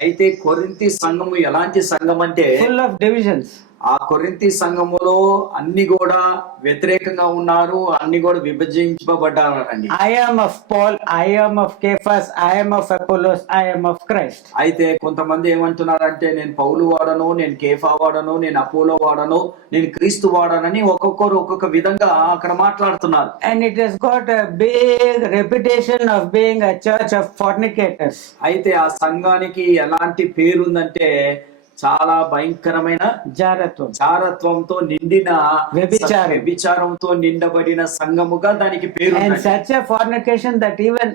అయితే కొరింథీ సంఘము ఎలాంటి సంఘం అంటే full of divisions. ఆ కొరింథీ సంఘములో అన్ని కూడా వ్యతిరేకంగా ఉన్నారు, అన్ని కూడా విభజించబడ్డారండి. I am of Paul, I am of Cephas, I am of Apollos, I am of Christ. అయితే కొంతమంది ఏమంటున్నారంటే నేను పౌలు వాడను, నేను కేఫా వాడను, నేను అపోలో వాడను, నేను క్రీస్తు వాడనని ఒక్కొక్కరు ఒక్కొక్క విధంగా అక్కడ మాట్లాడుతున్నారు. And it has got a big reputation of being a church of fornicators. అయితే ఆ సంఘానికి ఎలాంటి పేరు ఉందంటే చాలా భయంకరమైన జారత్వంతో నిండిన వ్యభిచారంతో నిండబడిన సంఘముగా దానికి పేరు. And such a fornication that even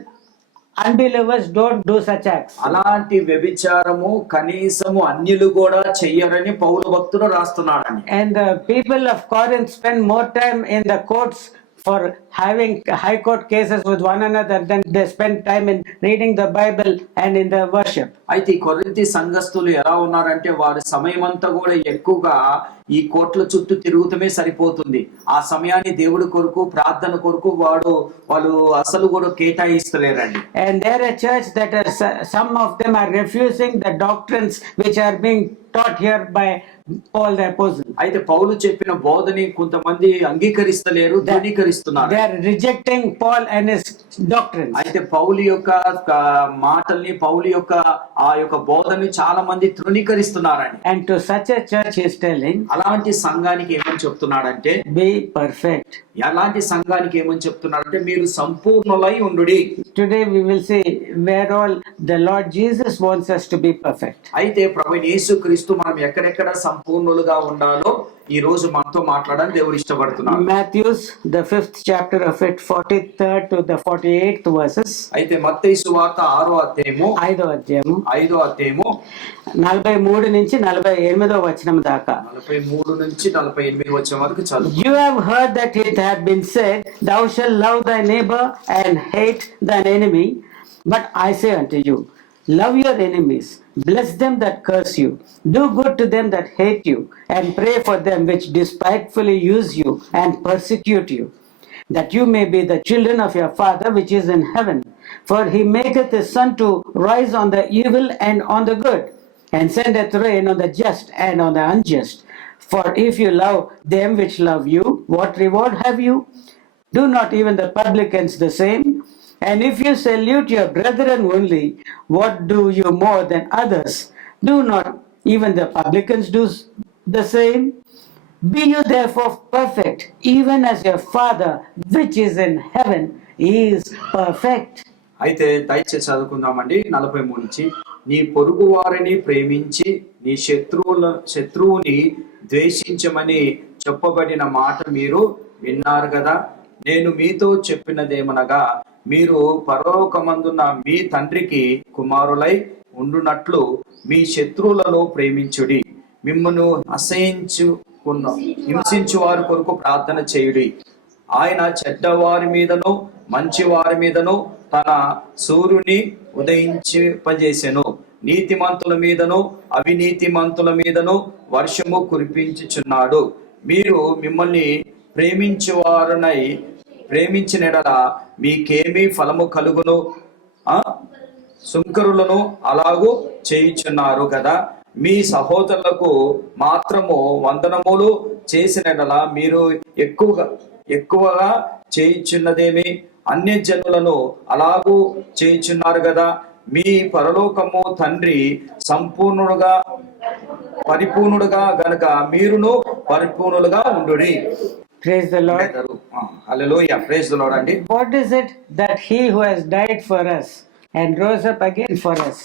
unbelievers don't do such acts. అలాంటి వ్యభిచారము కనీసము అన్యులు కూడా చెయ్యరని పౌలు భక్తుడు రాస్తున్నాడని. And the people of Corinth spend more time in the courts for having high court cases with one another than they spend time in reading the Bible and in the worship. అయితే ఈ కొరింథీ సంఘస్థులు ఎలా ఉన్నారంటే వారి సమయం అంతా కూడా ఎక్కువగా ఈ కోట్ల చుట్టూ తిరుగుతమే సరిపోతుంది. ఆ సమయాన్ని దేవుడి కొరకు ప్రార్థన కొరకు వాళ్ళు అసలు కూడా కేటాయిస్తలేరండి. And they're a church that are, some of them are refusing the doctrines which are being taught here by Paul the apostle. అయితే పౌలు చెప్పిన బోధని కొంతమంది అంగీకరిస్తలేరు, ధృవీకరిస్తున్నారు. They are rejecting Paul and his doctrines. అయితే పౌలు యొక్క మాటల్ని, పౌలు యొక్క ఆ యొక్క బోధని చాలా మంది తృణీకరిస్తున్నారండి. And to such a church he is telling, అలాంటి సంఘానికి ఏమని చెప్తున్నాడంటే be perfect. అలాంటి సంఘానికి ఏమని చెప్తున్నాడంటే మీరు సంపూర్ణులై ఉండుడి. Today we will see where all the Lord Jesus wants us to be perfect. అయితే ప్రభువైన యేసుక్రీస్తు మనం ఎక్కడెక్కడ సంపూర్ణులుగా ఉండాలో ఈ రోజు మనతో మాట్లాడని దేవుడు ఇష్టపడుతున్నాడు. Matthew's the 5th chapter of it, 43rd to the 48th verses. అయితే మత్తయి సువార్త 6వ అధ్యాయము 5వ అధ్యాయము 43 నుంచి 48వ వచనం దాకా. 43 నుంచి 48 వచనం వరకు చదువు. You have heard that it had been said, thou shalt love thy neighbor and hate thine enemy. But I say unto you, love your enemies, bless them that curse you, do good to them that hate you, and pray for them which despitefully use you and persecute you, that you may be the children of your Father which is in heaven. For he maketh his sun to rise on the evil and on the good, and sendeth rain on the just and on the unjust. For if you love them which love you, what reward have you? Do not even the publicans the same? And if you salute your brethren only, what do you more than others? Do not even the publicans do the same? Be you therefore perfect, even as your Father which is in heaven is perfect. అయితే దయచేసి చదువుకుందామండి 43 నుంచి. నీ పొరుగు వారిని ప్రేమించి నీ శత్రువుని ద్వేషించమని చెప్పబడిన మాట మీరు విన్నారు కదా. నేను మీతో చెప్పినదేమనగా మీరు పరలోకమందున్న మీ తండ్రికి కుమారులై ఉండునట్లు మీ శత్రువులను ప్రేమించుడి, మిమ్మను హింసించు వారి కొరకు ప్రార్థన చేయుడి. ఆయన చెడ్డవారి మీదను మంచి వారి మీదను తన సూర్యుని ఉదయింపజేసెను, నీతిమంతుల మీదను అవినీతిమంతుల మీదను వర్షము కురిపించుచున్నాడు. మీరు మిమ్మల్ని ప్రేమించినడల మీకేమీ ఫలము కలుగును? సుంకరులను అలాగూ చేయుచున్నారు కదా. మీ సహోదరులకు మాత్రము వందనములు చేసినలా మీరు ఎక్కువగా చేయుచున్నదేమి? అన్య జనులను అలాగూ చేయుచున్నారు కదా. మీ పరలోకము తండ్రి పరిపూర్ణుడుగా గనుక మీరును పరిపూర్ణులుగా ఉండుడి. Praise the Lord. Hallelujah, praise the Lord అండి. What is it that he who has died for us and rose up again for us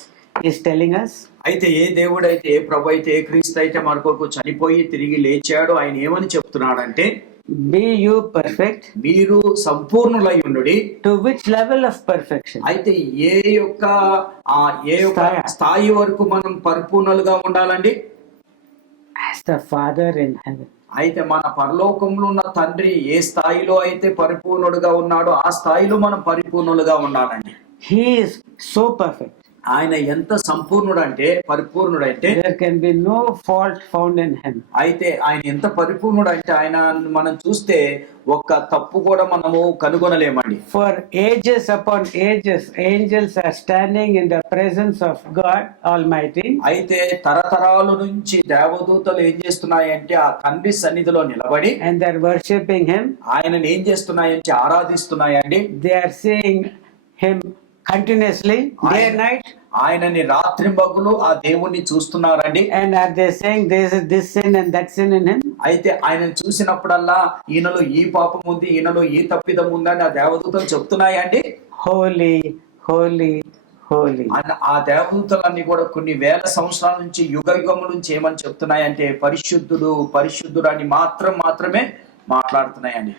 is telling us? అయితే ఏ దేవుడైతే, ఏ ప్రభు అయితే, ఏ క్రీస్తు అయితే మన కొరకు చనిపోయి తిరిగి లేచాడో ఆయన ఏమని చెప్తున్నాడంటే, Be you perfect. మీరు సంపూర్ణులై ఉండుడి. To which level of perfection? అయితే ఏ యొక్క స్థాయి వరకు మనం పరిపూర్ణులుగా ఉండాలండి? As the Father in heaven. అయితే మన పరలోకంలో ఉన్న తండ్రి ఏ స్థాయిలో అయితే పరిపూర్ణుడుగా ఉన్నాడో ఆ స్థాయిలో మనం పరిపూర్ణులుగా ఉండాలండి. He is so perfect. ఆయన ఎంత సంపూర్ణుడంటే, పరిపూర్ణుడంటే There can be no fault found in him. అయితే ఆయన ఎంత పరిపూర్ణుడంటే ఆయన మనం చూస్తే ఒక్క తప్పు కూడా మనము కనుగొనలేమండి. For ages upon ages, angels are standing in the presence of God Almighty. అయితే తరతరాల నుంచి దేవదూతలు ఏం చేస్తున్నాయంటే ఆ తండ్రి సన్నిధిలో నిలబడి And they are worshipping him. ఆయనను ఏం చేస్తున్నాయంటే ఆరాధిస్తున్నాయండి. They are seeing him continuously, day and night. ఆయనని రాత్రింబగులు ఆ దేవుణ్ణి చూస్తున్నారండి. And are they saying there is this sin and that sin in him? అయితే ఆయనను చూసినప్పుడల్లా ఈయనలో ఈ పాపం ఉంది, ఈయనలో ఈ తప్పిదం ఉందని ఆ దేవదూతలు చెప్తున్నాయండి. Holy, holy, holy. ఆ దేవదూతలన్నీ కూడా కొన్ని వేల సంవత్సరాల నుంచి యుగ యుగముల నుంచి ఏమని చెప్తున్నాయంటే పరిశుద్ధుడు పరిశుద్ధుడు అని మాత్రమే మాట్లాడుతున్నాయండి.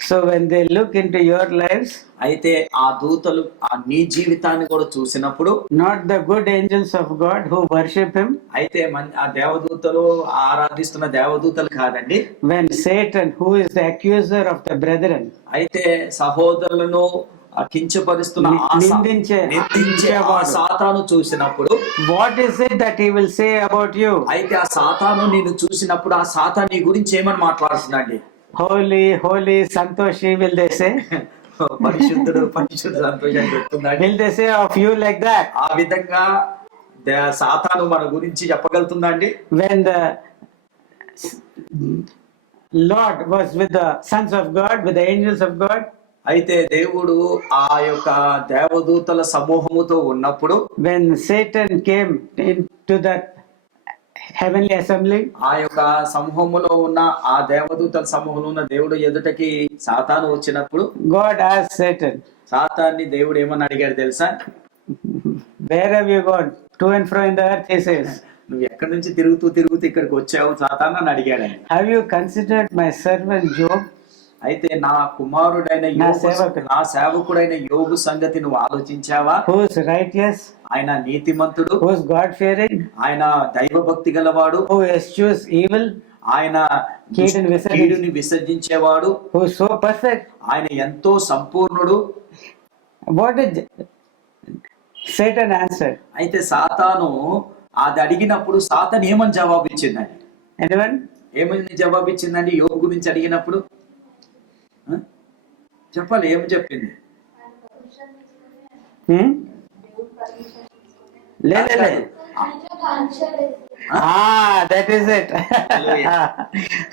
So when they look into your lives, అయితే ఆ దూతలు ఆ నీ జీవితాన్ని కూడా చూసినప్పుడు, not the good angels of God who worship him, అయితే ఆ దేవదూతలు ఆరాధిస్తున్న దేవదూతలు కాదండి. when Satan, who is the accuser of the brethren, అయితే సహోదరులను కించపరుస్తున్న నిందించే ఆ సాతాను చూసినప్పుడు, what is it that he will say about you? అయితే ఆ సాతాను నిన్ను చూసినప్పుడు ఆ సాతాను నీ గురించి ఏమని మాట్లాడుతున్నాండి? Holy, holy, Santoshi, will they say? పరిశుద్ధుడు పరిశుద్ధుడు సంతోషం చెప్తున్నాడు. Will they say of you like that? ఆ విధంగా సాతాను మన గురించి చెప్పగలుగుతుందండి. When the Lord was with the sons of God, with the angels of God, అయితే దేవుడు ఆ యొక్క దేవదూతల సమూహముతో ఉన్నప్పుడు, when Satan came into that heavenly assembly, ఆ యొక్క సమూహములో ఉన్న ఆ దేవదూతల సమూహంలో ఉన్న దేవుడు ఎదుటకి సాతాను వచ్చినప్పుడు, God asked Satan, సాతాన్ని దేవుడు ఏమని అడిగాడు తెలుసా? where have you gone? To and fro in the earth, he says. నువ్వు ఎక్కడి నుంచి తిరుగుతూ ఇక్కడికి వచ్చావు సాతాను అని అడిగాడు. Have you considered my servant Job? అయితే నా కుమారుడైన నా సేవకుడైన యోబు సంగతి నువ్వు ఆలోచించావా? Who is righteous? ఆయన నీతిమంతుడు. Who is God fearing? ఆయన దైవ భక్తి గలవాడు. Who eschews evil? ఆయన కీడుని విసర్జించేవాడు. Who is so perfect? ఆయన ఎంతో సంపూర్ణుడు. What did Satan answer? అయితే సాతాను అది అడిగినప్పుడు సాతాను ఏమని జవాబు ఇచ్చిందండి? Anyone? ఏమని జవాబు ఇచ్చిందండి యోబు గురించి అడిగినప్పుడు? చెప్పాలి, ఏమి చెప్పింది? That is it.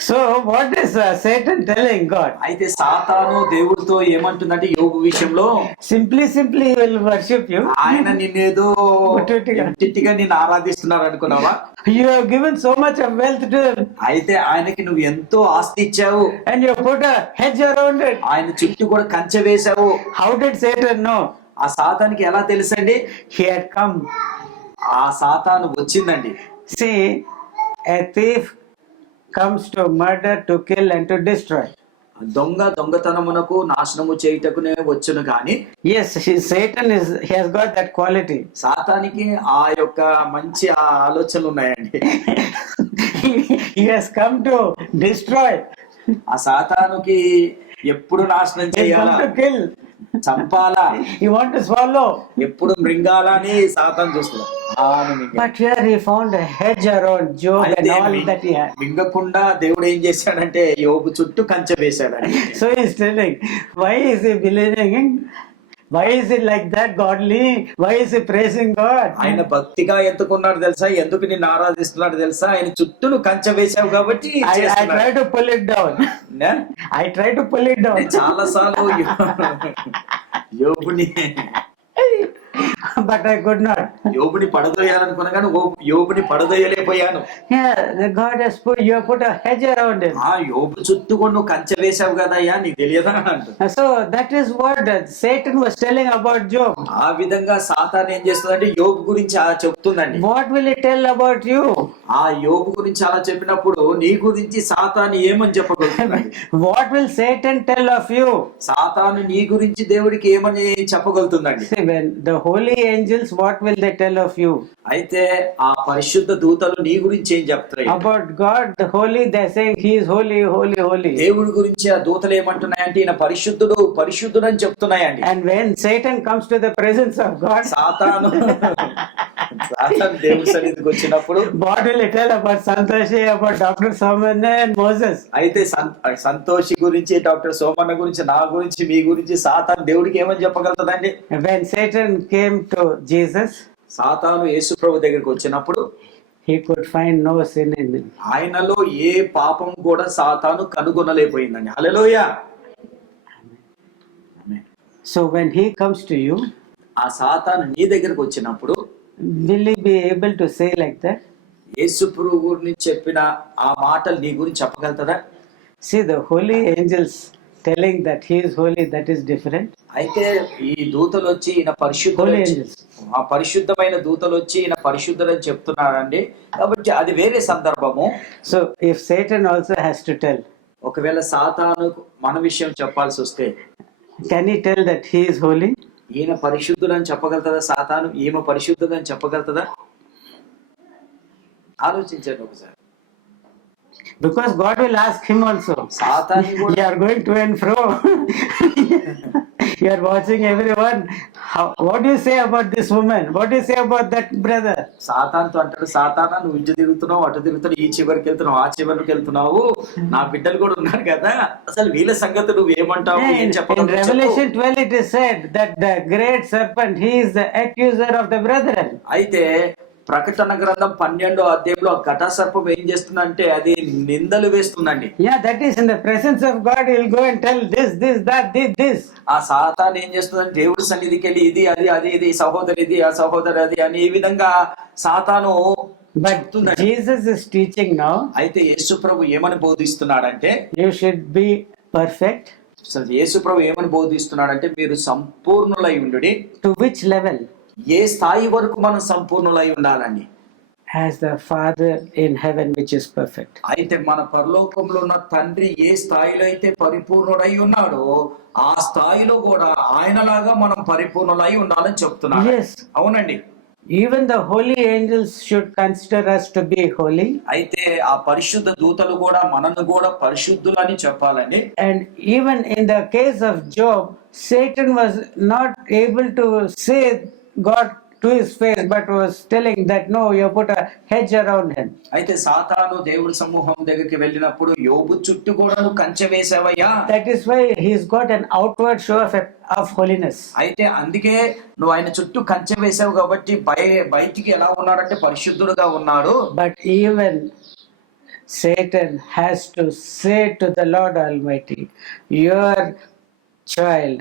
So what is Satan telling God? అయితే సాతాను దేవుడితో ఏమంటుందంటే యోబు విషయంలో, simply he will worship you. ఆయన నిన్నేదో ఇంటిగా నిన్ను ఆరాధిస్తున్నారు అనుకున్నావా? You have given so much of wealth to him. అయితే ఆయనకి నువ్వు ఎంతో ఆస్తి ఇచ్చావు. And you put a hedge around it. ఆయన చుట్టూ కూడా కంచె వేశావు. How did Satan know? ఆ సాతానికి ఎలా తెలుసండి? He had come. ఆ సాతాను వచ్చిందండి. See, a thief comes to murder, to kill and to destroy. దొంగతనమునకు నాశనము చేయుటకునే వచ్చును గాని, yes, Satan he has got that quality. సాతానికి ఆ యొక్క మంచి ఆలోచనలు ఉన్నాయండి. He has come to destroy. ఆ సాతానుకి ఎప్పుడు నాశనం చేయాలా, to kill, చంపాలా, he want to swallow, ఎప్పుడు మృంగాలని సాతాను చూస్తున్నాడు. but here he found a hedge around Job and all that he had. మింగకుండా దేవుడు ఏం చేశాడంటే యోబు చుట్టూ కంచె వేశాడు. So he is telling, why is he believing in Why is he like that godly? Why is he praising God? ఆయన భక్తిగా ఎందుకున్నాడు తెలుసా, ఎందుకు నిన్ను ఆరాధిస్తున్నాడు తెలుసా, ఆయన చుట్టూ నువ్వు కంచె వేసావు కాబట్టి I చేస్తున్నాడు. try to pull it down. నే? I try to pull it down. నేను చాలా సార్లు యోబుని But I could not. యోబుని పడదోయాలనుకున్నా కానీ యోబుని పడదోయలేకపోయాను. Yeah, the God has you have put a hedge around him. ఆ యోబు చుట్టూ కూడా నువ్వు కంచె వేసావు కదా అయ్యా, నీకు తెలియదా అంట. So that is what Satan was telling about Job. ఆ విధంగా సాతాను ఏం చేస్తుందంటే యోబు గురించి అలా చెప్తుందండి. What will he tell about you? ఆ యోబు గురించి అలా చెప్పినప్పుడు నీ గురించి సాతాను ఏమని చెప్పగలుగుతుంది? What will Satan tell of you? సాతాను నీ గురించి దేవుడికి ఏమని చెప్పగలుగుతుందండి? See, when the holy angels, what will they tell of you? అయితే ఆ పరిశుద్ధ దూతలు నీ గురించి ఏం చెప్తాయి? About God, the holy, they are saying he is holy, holy, holy. దేవుడి గురించి ఆ దూతలు ఏమంటున్నాయంటే ఈయన పరిశుద్ధుడు పరిశుద్ధుడు అని చెప్తున్నాయండి. And when Satan comes to the presence of God, సాతాను దేవుడి సన్నిధికి వచ్చినప్పుడు what will he tell about Santoshi, about Dr. Somana and Moses? అయితే సంతోషి గురించి, డాక్టర్ సోమన్న గురించి, నా గురించి, మీ గురించి సాతాను దేవుడికి ఏమని చెప్పగలుగుతుందండి? When Satan came to Jesus, సాతాను యేసు ప్రభు దగ్గరికి వచ్చినప్పుడు he could find no sin in him. ఆయనలో ఏ పాపం కూడా సాతాను కనుగొనలేకపోయిందండి. హల్లెలూయా. So when he comes to you, ఆ సాతాను నీ దగ్గరికి వచ్చినప్పుడు will he be able to say like that? యేసు ప్రభు గురించి చెప్పిన ఆ మాటలు నీ గురించి చెప్పగలుగుతారా? See, the holy angels telling that he is holy, that is different. అయితే ఈ దూతలు వచ్చి ఈయన పరిశుద్ధుడు Holy అని angels. ఆ పరిశుద్ధమైన దూతలు వచ్చి ఈయన పరిశుద్ధుడు అని చెప్తున్నారండి. కాబట్టి అది వేరే సందర్భము. So if Satan also has to tell, ఒకవేళ సాతాను మన విషయం చెప్పాల్సి వస్తే can he tell that he is holy? ఈయన పరిశుద్ధుడు అని చెప్పగలుగుతుందా? సాతాను ఈమె పరిశుద్ధుడు అని చెప్పగలుగుతుందా? ఆలోచించండి ఒకసారి. Because God will ask him also. సాతాను కూడా You are going to and fro. You are watching everyone. What do you say about this woman? What do you say about that brother? సాతానుతో అంటాడు, సాతానా నువ్వు ఇటు తిరుగుతున్నావు, అటు తిరుగుతున్నావు, ఈ చివరికి వెళ్తున్నావు, ఆ చివరికి వెళ్తున్నావు, నా బిడ్డలు కూడా ఉన్నారు కదా, అసలు వీళ్ళ సంగతి నువ్వు ఏమంటావు, ఏం In చెప్పగలవు Revelation చెప్పు. 12 it is said that the great serpent, he is the accuser of the brethren. అయితే ప్రకటన గ్రంథం 12వ అధ్యాయంలో ఆ ఘట సర్పం ఏం చేస్తుందంటే అది నిందలు వేస్తుందండి. Yeah, that is in the presence of God, he will go and tell this, that, this. ఆ సాతాను ఏం చేస్తుందంటే దేవుడి సన్నిధికి వెళ్ళి ఇది అది అది ఇది సహోదరి ఇది ఆ సహోదరి అది అని ఈ విధంగా సాతాను But చెప్తుందండి. Jesus is teaching now, అయితే యేసు ప్రభు ఏమని బోధిస్తున్నాడంటే, you should be perfect. అసలు యేసు ప్రభు ఏమని బోధిస్తున్నాడంటే మీరు సంపూర్ణులై ఉండుడి. To which level? ఏ స్థాయి వరకు మనం సంపూర్ణులై ఉండాలండి? As the Father in heaven which is perfect. అయితే మన పరలోకంలో ఉన్న తండ్రి ఏ స్థాయిలో అయితే పరిపూర్ణుడై ఉన్నాడో ఆ స్థాయిలో కూడా ఆయనలాగా మనం పరిపూర్ణులై ఉండాలని చెప్తున్నాడు. Yes. అవునండి. Even the holy angels should consider us to be holy. అయితే ఆ పరిశుద్ధ దూతలు కూడా మనను కూడా పరిశుద్ధులని చెప్పాలండి. And even in the case of Job, Satan was not able to say God to his face, but was telling that no, you put a hedge around him. అయితే సాతాను దేవుడి సమూహం దగ్గరికి వెళ్ళినప్పుడు యోబు చుట్టూ కూడా నువ్వు కంచె వేసావయ్యా. That is why he's got an outward show of holiness. అయితే అందుకే నువ్వు ఆయన చుట్టూ కంచె వేసావు కాబట్టి బయటికి ఎలా ఉన్నాడంటే పరిశుద్ధుడుగా ఉన్నాడు. But even Satan has to say to the Lord Almighty, your child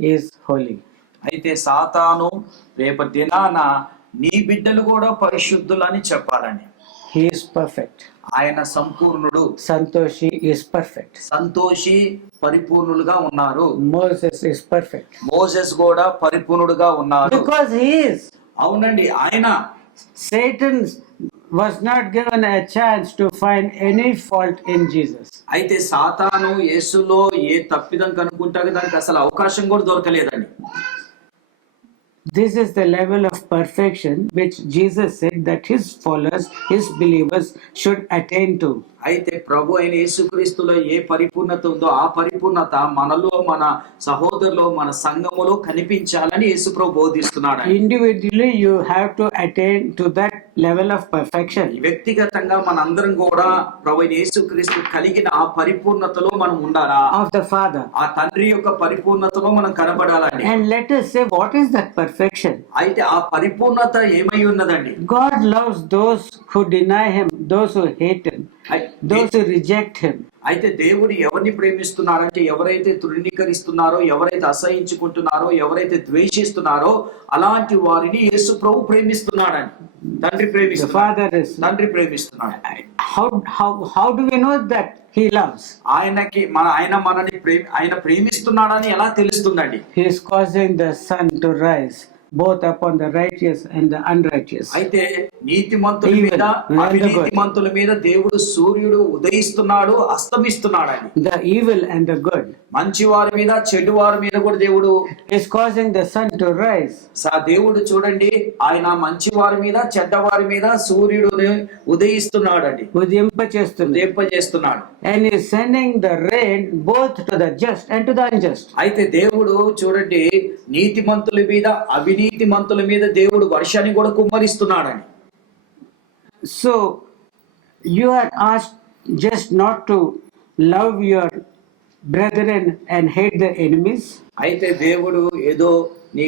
is holy. అయితే సాతాను రేపటి దినాన నీ బిడ్డలు కూడా పరిశుద్ధులని చెప్పాలని. He is perfect. ఆయన సంపూర్ణుడు. Santoshi is perfect. సంతోషి పరిపూర్ణులుగా ఉన్నారు. Moses is perfect. మోసెస్ కూడా పరిపూర్ణుడుగా ఉన్నారు. Because he is. అవునండి, ఆయన. Satan was not given a chance to find any fault in Jesus. అయితే సాతాను యేసులో ఏ తప్పిదం కనుక్కుంటాక దానికి అసలు అవకాశం కూడా దొరకలేదండి. This is the level of perfection which Jesus said that his followers, his believers should attain to. అయితే ప్రభు అయిన యేసుక్రీస్తులో ఏ పరిపూర్ణత ఉందో ఆ పరిపూర్ణత మనలో, మన సహోదరులో, మన సంఘములో కనిపించాలని యేసు ప్రభు బోధిస్తున్నాడు. Individually, you have to attain to that level of perfection వ్యక్తిగతంగా మనందరం కూడా ప్రభు అయిన యేసుక్రీస్తు కలిగిన ఆ పరిపూర్ణతలో మనం ఉండాలా, of the Father. ఆ తండ్రి యొక్క పరిపూర్ణతలో మనం కనబడాలని. And let us say, what is that perfection? అయితే ఆ పరిపూర్ణత ఏమై ఉన్నదండి? God loves those who deny Him, those who hate Him, those who reject Him. అయితే దేవుడు ఎవరిని ప్రేమిస్తున్నారంటే ఎవరైతే తృణీకరిస్తున్నారో, ఎవరైతే అసహించుకుంటున్నారో, ఎవరైతే ద్వేషిస్తున్నారో అలాంటి వారిని యేసు ప్రభు ప్రేమిస్తున్నాడని. తండ్రి The ప్రేమిస్తున్నాడు, Father is. తండ్రి ప్రేమిస్తున్నాడు. How do we know that He loves? ఆయన మనని ఆయన ప్రేమిస్తున్నాడని ఎలా తెలుస్తుందండి? He is causing the sun to rise both upon the righteous and the unrighteous. అయితే నీతిమంతుల మీద, అవినీతిమంతుల మీద దేవుడు సూర్యుడు ఉదయిస్తున్నాడు, అస్తమిస్తున్నాడు అని. The evil and the good మంచి వారి మీద, చెడు వారి మీద కూడా దేవుడు is causing the sun to rise. దేవుడు చూడండి, ఆయన మంచి వారి మీద, చెడ్డ వారి మీద సూర్యుడు ఉదయిస్తున్నాడండి, ఉదయింపజేస్తున్నాడు. And he is sending the rain both to the just and to the unjust. అయితే దేవుడు చూడండి, నీతిమంతుల మీద, అవినీతిమంతుల మీద దేవుడు వర్షాన్ని కూడా కుమ్మరిస్తున్నాడని. So you are asked just not to love your brethren and hate the enemies. అయితే దేవుడు ఏదో నీ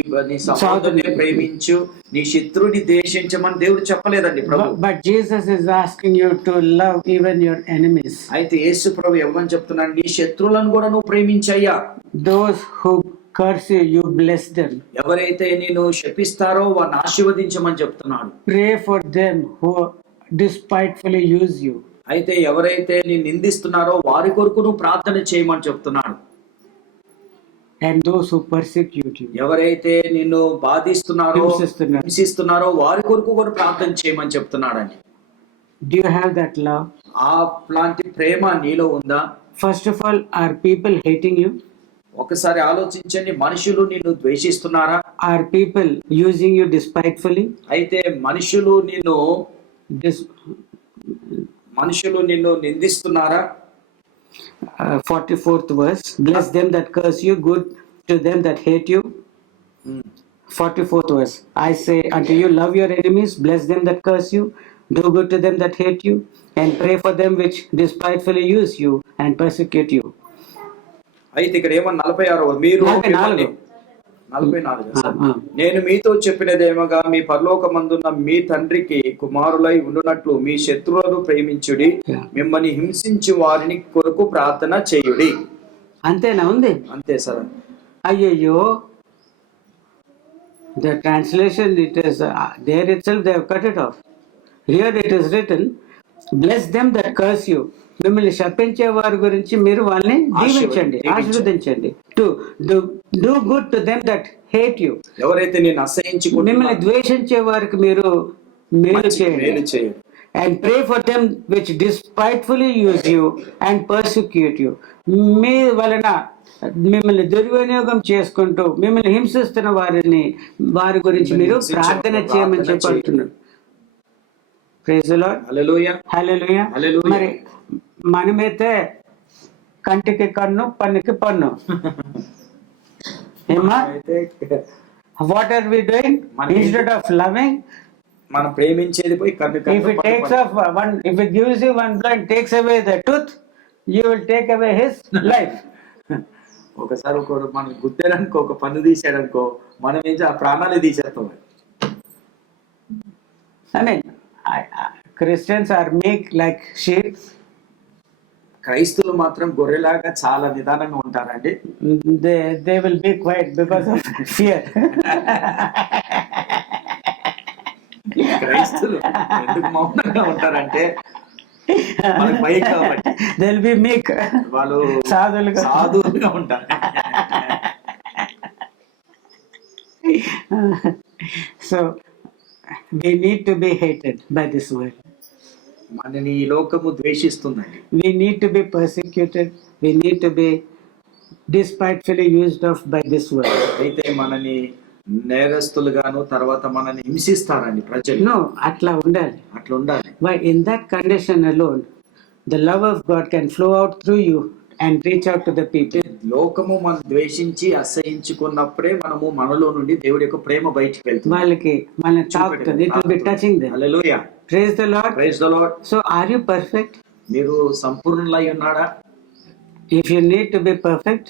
సహోదరుని ప్రేమించు, నీ శత్రుని ద్వేషించమని దేవుడు చెప్పలేదండి ప్రభు. But Jesus is asking you to love even your enemies. అయితే యేసు ప్రభు ఏమని చెప్తున్నాడు? నీ శత్రువులను కూడా నువ్వు ప్రేమించయ్యా. Those who curse you, you bless them. ఎవరైతే నిన్ను శపిస్తారో వారిని ఆశీర్వదించమని చెప్తున్నాడు. Pray for them who despitefully use you. అయితే ఎవరైతే నిన్ను నిందిస్తున్నారో వారి కొరకు నువ్వు ప్రార్థన చేయమని చెప్తున్నాడు. And those who persecute you. ఎవరైతే నిన్ను బాధిస్తున్నారో, హింసిస్తున్నారో వారి కొరకు కూడా ప్రార్థన చేయమని చెప్తున్నాడండి. Do you have that love? ఆ లాంటి ప్రేమ నీలో ఉందా? First of all, are people hating you? ఒకసారి ఆలోచించండి, మనుషులు నిన్ను ద్వేషిస్తున్నారా? Are people using you despitefully? అయితే మనుషులు నిన్ను నిందిస్తున్నారా? 44th verse, bless them that curse you, good to them that hate you. 44th verse, I say unto you, love your enemies, bless them that curse you, do good to them that hate you, and pray for them which despitefully use you and persecute you. అయితే ఇక్కడ ఏమన్నా 46 మీరు 44 నేను మీతో చెప్పినదేమగా మీ పరలోకమందున్న మీ తండ్రికి కుమారులై ఉండునట్లు మీ శత్రువులను ప్రేమించుడి, మిమ్మల్ని హింసించి వారిని కొరకు ప్రార్థన చేయుడి. అంతేనా ఉంది? అంతే సార్. అయ్యయ్యో, the translation, it is there itself they have cut it off. Here it is written, bless them that curse you. మిమ్మల్ని శపించే వారి గురించి మీరు వాళ్ళని దీవించండి, ఆశీర్వదించండి. To do good to them that hate you. ఎవరైతే నిన్ను అసహించుకుంటున్నారో, మిమ్మల్ని ద్వేషించే వారికి మీరు మేలు చేయండి. And pray for them which despitefully use you and persecute you. మీ వలన మిమ్మల్ని దుర్వినియోగం చేసుకుంటూ మిమ్మల్ని హింసిస్తున్న వారి గురించి మీరు ప్రార్థన చేయమని చెప్పంటున్నారు. Praise the lord. Hallelujah, hallelujah. మరి మనమైతే కంటికి కన్ను, పన్నుకి పన్ను. ఏమా? What are we doing? Instead of loving, మనం ప్రేమించేది పోయి కన్ను. If it takes off one, if it gives you one blood, takes away the tooth, you will take away his life. ఒకసారి ఒకడు మనం గుద్దాడనుకో, ఒక పన్ను తీసాడనుకో, మనం ఏం ఆ ప్రాణాలే తీసేస్తాం. I mean, Christians are meek like sheep. క్రైస్తవులు మాత్రం గొర్రెలాగా చాలా నిదానంగా ఉంటారండి. They will be quiet because of fear. క్రైస్తవులు ఎందుకు మౌనంగా ఉంటారంటే మనకు భయం కాబట్టి. They will be meek. వాళ్ళు సాధువులుగా ఉంటారు. So we need to be hated by this world. మనని ఈ లోకము ద్వేషిస్తుందండి. We need to be persecuted. We need to be despitefully used of by this world. అయితే మనని నేరస్తులుగాను, తర్వాత మనని హింసిస్తారండి ప్రజలు. No, అట్లా ఉండాలి. అట్లా ఉండాలి. Why? In that condition alone, the love of God can flow out through you and reach out to the people. లోకము మనం ద్వేషించి అసహించుకున్నప్పుడే మనలో నుండి దేవుడి యొక్క ప్రేమ బయటికి వెళ్తుంది. వాళ్ళకి మన తాకుతుంది. It will be touching them. Hallelujah. Praise the Lord. Praise the Lord. So are you perfect? మీరు సంపూర్ణులై ఉన్నారా? If you need to be perfect,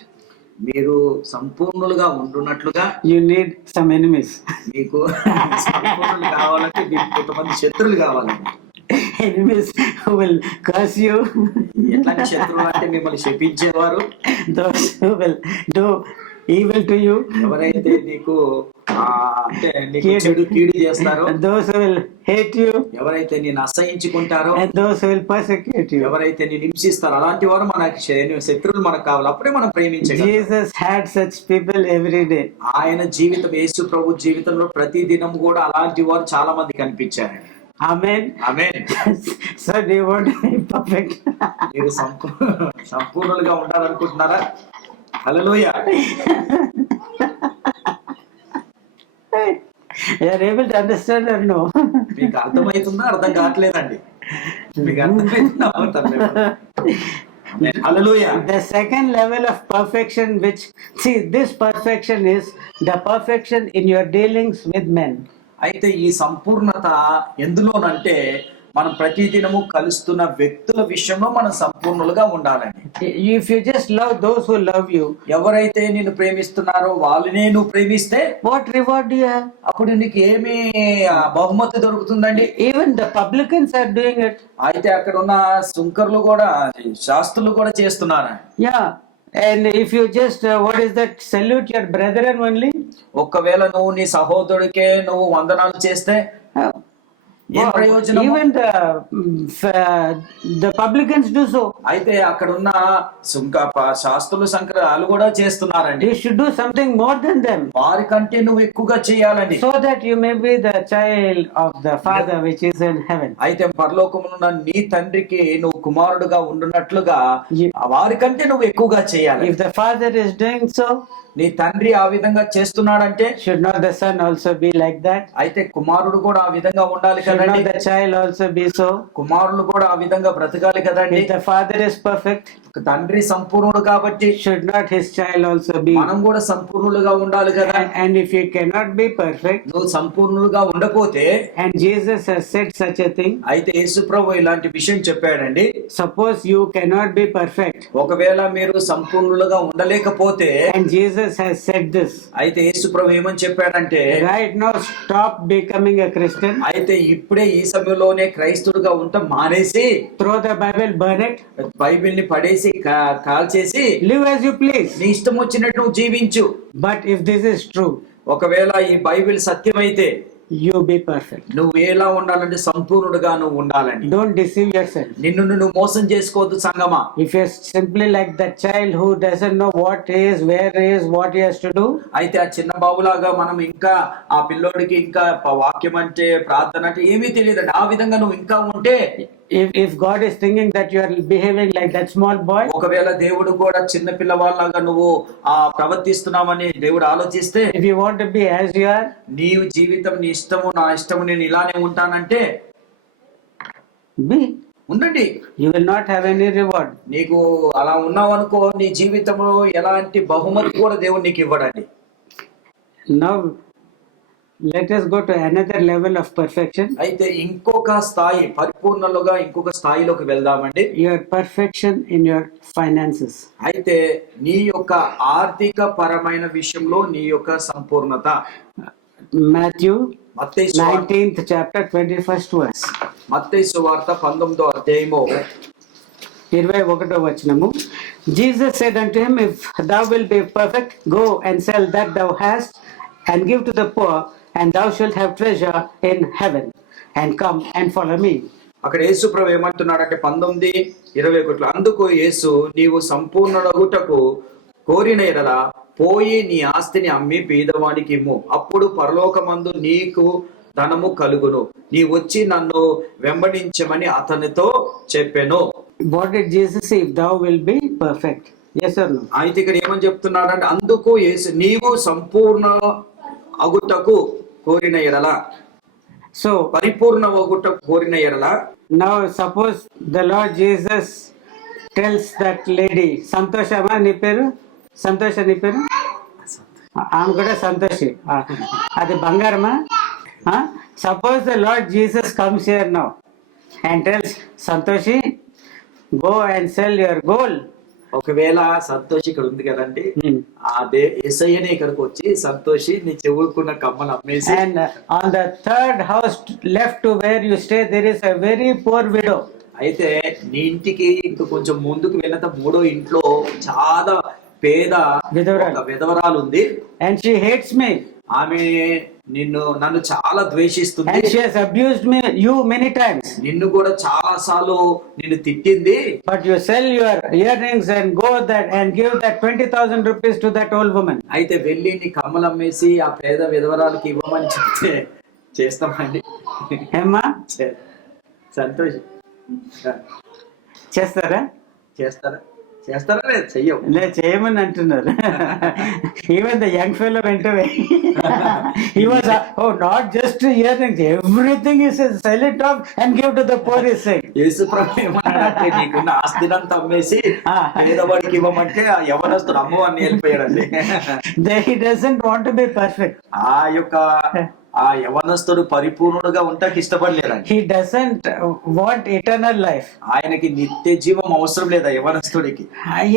మీరు సంపూర్ణులుగా ఉంటున్నట్లుగా you need some enemies. మీకు సంపూర్ణులు కావాలంటే మీకు కొంతమంది శత్రువులు కావాలండి. Enemies who will curse you. ఎట్లాంటి శత్రువులు అంటే మిమ్మల్ని శపించేవారు, Those who will do evil to you. ఎవరైతే నీకు అంటే నీకు కీడు చేస్తారో, And those who will hate you. ఎవరైతే నేను అసహించుకుంటారో, And those who will persecute you. ఎవరైతే నేను హింసిస్తారో అలాంటి వారు మనకి శత్రువులు మనకు కావాలి. అప్పుడే మనం ప్రేమించగలం. Jesus had such people every day. ఆయన జీవితం, యేసు ప్రభు జీవితంలో ప్రతి దినం కూడా అలాంటి వారు చాలా మంది కనిపించారు. Amen. Amen. So do you want to be perfect? మీరు సంపూర్ణులుగా ఉండాలనుకుంటున్నారా? హల్లెలూయా. You are able to understand or no? మీకు అర్థమవుతుందా? అర్థం కావట్లేదండి. మీకు అర్థమవుతుందా? హల్లెలూయా. The second level of perfection, which see, this perfection is the perfection in your dealings with men. అయితే ఈ సంపూర్ణత ఎందులోనంటే మనం ప్రతిదినము కలుస్తున్న వ్యక్తుల విషయంలో మనం సంపూర్ణులుగా ఉండాలండి. If you just love those who love you, ఎవరైతే నిన్ను ప్రేమిస్తున్నారో వాళ్ళనే నువ్వు ప్రేమిస్తే what reward do you have? అప్పుడు నీకు ఏమి బహుమతి దొరుకుతుందండి? Even the publicans are doing it. అయితే అక్కడ ఉన్న సుంకర్లు కూడా, శాస్త్రులు కూడా చేస్తున్నారు. Yeah. And if you just what is that, salute your brethren only. ఒక్కవేళ నువ్వు నీ సహోదరుడికే నువ్వు వందనాలు చేస్తే ఏం ప్రయోజనం? Even the publicans do so. అయితే అక్కడ ఉన్న శాస్త్రులు సంకరాలు కూడా చేస్తున్నారండి. You should do something more than them, వారికంటే నువ్వు ఎక్కువగా చేయాలండి. so that you may be the child of the Father which is in heaven. అయితే పరలోకమున్న నీ తండ్రికి నువ్వు కుమారుడుగా ఉండున్నట్లుగా వారికంటే నువ్వు ఎక్కువగా చేయాలి. If the Father is doing so, నీ తండ్రి ఆ విధంగా చేస్తున్నాడంటే should not the Son also be like that? అయితే కుమారుడు కూడా ఆ విధంగా ఉండాలి Should కదండి. not the child also be so? కుమారులు కూడా ఆ విధంగా బ్రతకాలి కదండి. If the Father is perfect, తండ్రి సంపూర్ణుడు కాబట్టి should not his child also be? మనం కూడా సంపూర్ణులుగా ఉండాలి కదా. And if you cannot be perfect, నువ్వు సంపూర్ణులుగా ఉండకపోతే, and Jesus has said such a thing, అయితే యేసు ప్రభు ఇలాంటి విషయం చెప్పాడండి. suppose you cannot be perfect, ఒకవేళ మీరు సంపూర్ణులుగా ఉండలేకపోతే, and Jesus has said this, అయితే యేసు ప్రభు ఏమని చెప్పాడంటే, right now stop becoming a Christian, అయితే ఇప్పుడే ఈ సమయంలోనే క్రైస్తవుడుగా ఉండటం మానేసి, throw the Bible, burn it, Bible ని పడేసి కాల్చేసి live as you please. నీ ఇష్టం వచ్చినట్టు నువ్వు జీవించు. But if this is true, ఒకవేళ ఈ బైబిల్ సత్యమైతే you be perfect. నువ్వు ఎలా ఉండాలంటే సంపూర్ణుడుగా నువ్వు ఉండాలండి. Don't deceive yourself. నిన్ను నువ్వు మోసం చేసుకోవద్దు సంగమా. If you're simply like that child who doesn't know what is, where is, what he has to do, అయితే ఆ చిన్న బాబులాగా మనం ఇంకా ఆ పిల్లోడికి ఇంకా వాక్యం అంటే ప్రార్థన అంటే ఏమీ తెలియదండి. ఆ విధంగా నువ్వు ఇంకా ఉంటే, if God is thinking that you are behaving like that small boy, ఒకవేళ దేవుడు కూడా చిన్న పిల్లవాళ్ళలాగా నువ్వు ప్రవర్తిస్తున్నామని దేవుడు ఆలోచిస్తే, if you want to be as you are, నీవు జీవితం నీ ఇష్టము నా ఇష్టము నేను ఇలానే ఉంటానంటే be. ఉండండి. You will not have any reward. నీకు అలా ఉన్నావనుకో, నీ జీవితంలో ఎలాంటి బహుమతి కూడా దేవుడు నీకు ఇవ్వడండి. Now let us go to another level of perfection. అయితే ఇంకొక స్థాయి, పరిపూర్ణలుగా ఇంకొక స్థాయిలోకి వెళ్దామండి. Your perfection in your finances. అయితే నీ యొక్క ఆర్థిక పరమైన విషయంలో నీ యొక్క సంపూర్ణత. Matthew మత్తయి సువార్త 19th chapter 21st verse. మత్తయి సువార్త 19వ అధ్యాయము 21వ వచనము. Jesus said unto him, if thou wilt be perfect, go and sell that thou hast and give to the poor, and thou shalt have treasure in heaven, and come and follow me. అక్కడ యేసు ప్రభు ఏమంటున్నాడంటే 19:21 అందుకు యేసు, నీవు సంపూర్ణుడగుటకు కోరిన ఎడల పోయి నీ ఆస్తిని అమ్మి బీదవానికి ఇమ్ము, అప్పుడు పరలోకమందు నీకు ధనము కలుగును, నీ వచ్చి నన్ను వెంబడించమని అతనితో చెప్పెను. What did Jesus say? If thou wilt be perfect. Yes or no? అయితే ఇక్కడ ఏమని చెప్తున్నాడంటే, అందుకు యేసు నీవు సంపూర్ణ అగుటకు కోరిన ఎడల, So పరిపూర్ణ అగుటకు కోరిన ఎడల, Now suppose the Lord Jesus tells that lady, సంతోషమా నీ పేరు, సంతోష నీ పేరు, ఆమె కూడా సంతోషి, అది బంగారమా? Suppose the Lord Jesus comes here now and tells Santoshi, go and sell your gold. ఒకవేళ సంతోషి ఇక్కడ ఉంది కదండి, అదే యేసయ్యనే ఇక్కడికి వచ్చి సంతోషి నీ చెవుకున్న కమ్మలు అమ్మేసి, And on the third house left to where you stay, there is a very poor widow. అయితే నీ ఇంటికి ఇంక కొంచెం ముందుకు వెళ్ళినంత మూడో ఇంట్లో చాలా పేద విధవరాలు. ఒక విధవరాలు ఉంది. And she hates me. ఆమె నన్ను చాలా ద్వేషిస్తుంది. And she has abused you many times. నిన్ను కూడా చాలా సార్లు నిన్ను తిట్టింది. But you sell your earrings and go that and give that 20,000 rupees to that old woman. అయితే వెళ్ళి నీ కమ్మలు అమ్మేసి ఆ పేద విధవరాలకి ఇవ్వమని చెప్తే చేస్తామండి. ఏమ్మా సంతోషం చేస్తారా? చేస్తారా లేదు చెయ్యవు. లేదు చేయమని అంటున్నారు. ఈవెన్ ద యంగ్ ఫెలో వెంట he was not just earrings, everything is sell it off and give to the poor is saying. యేసు ప్రభు ఏమన్నాడంటే నీకున్న ఆస్తినంతా అమ్మేసి పేదవాడికి ఇవ్వమంటే ఆ యవనస్తుడు అమ్మవారిని వెళ్ళిపోయాడండి. He doesn't want to be perfect. ఆ యవనస్తుడు పరిపూర్ణుడుగా ఉంటాకి ఇష్టపడలేదండి. He doesn't want eternal life. ఆయనకి నిత్య జీవం అవసరం లేదా యవనస్తుడికి.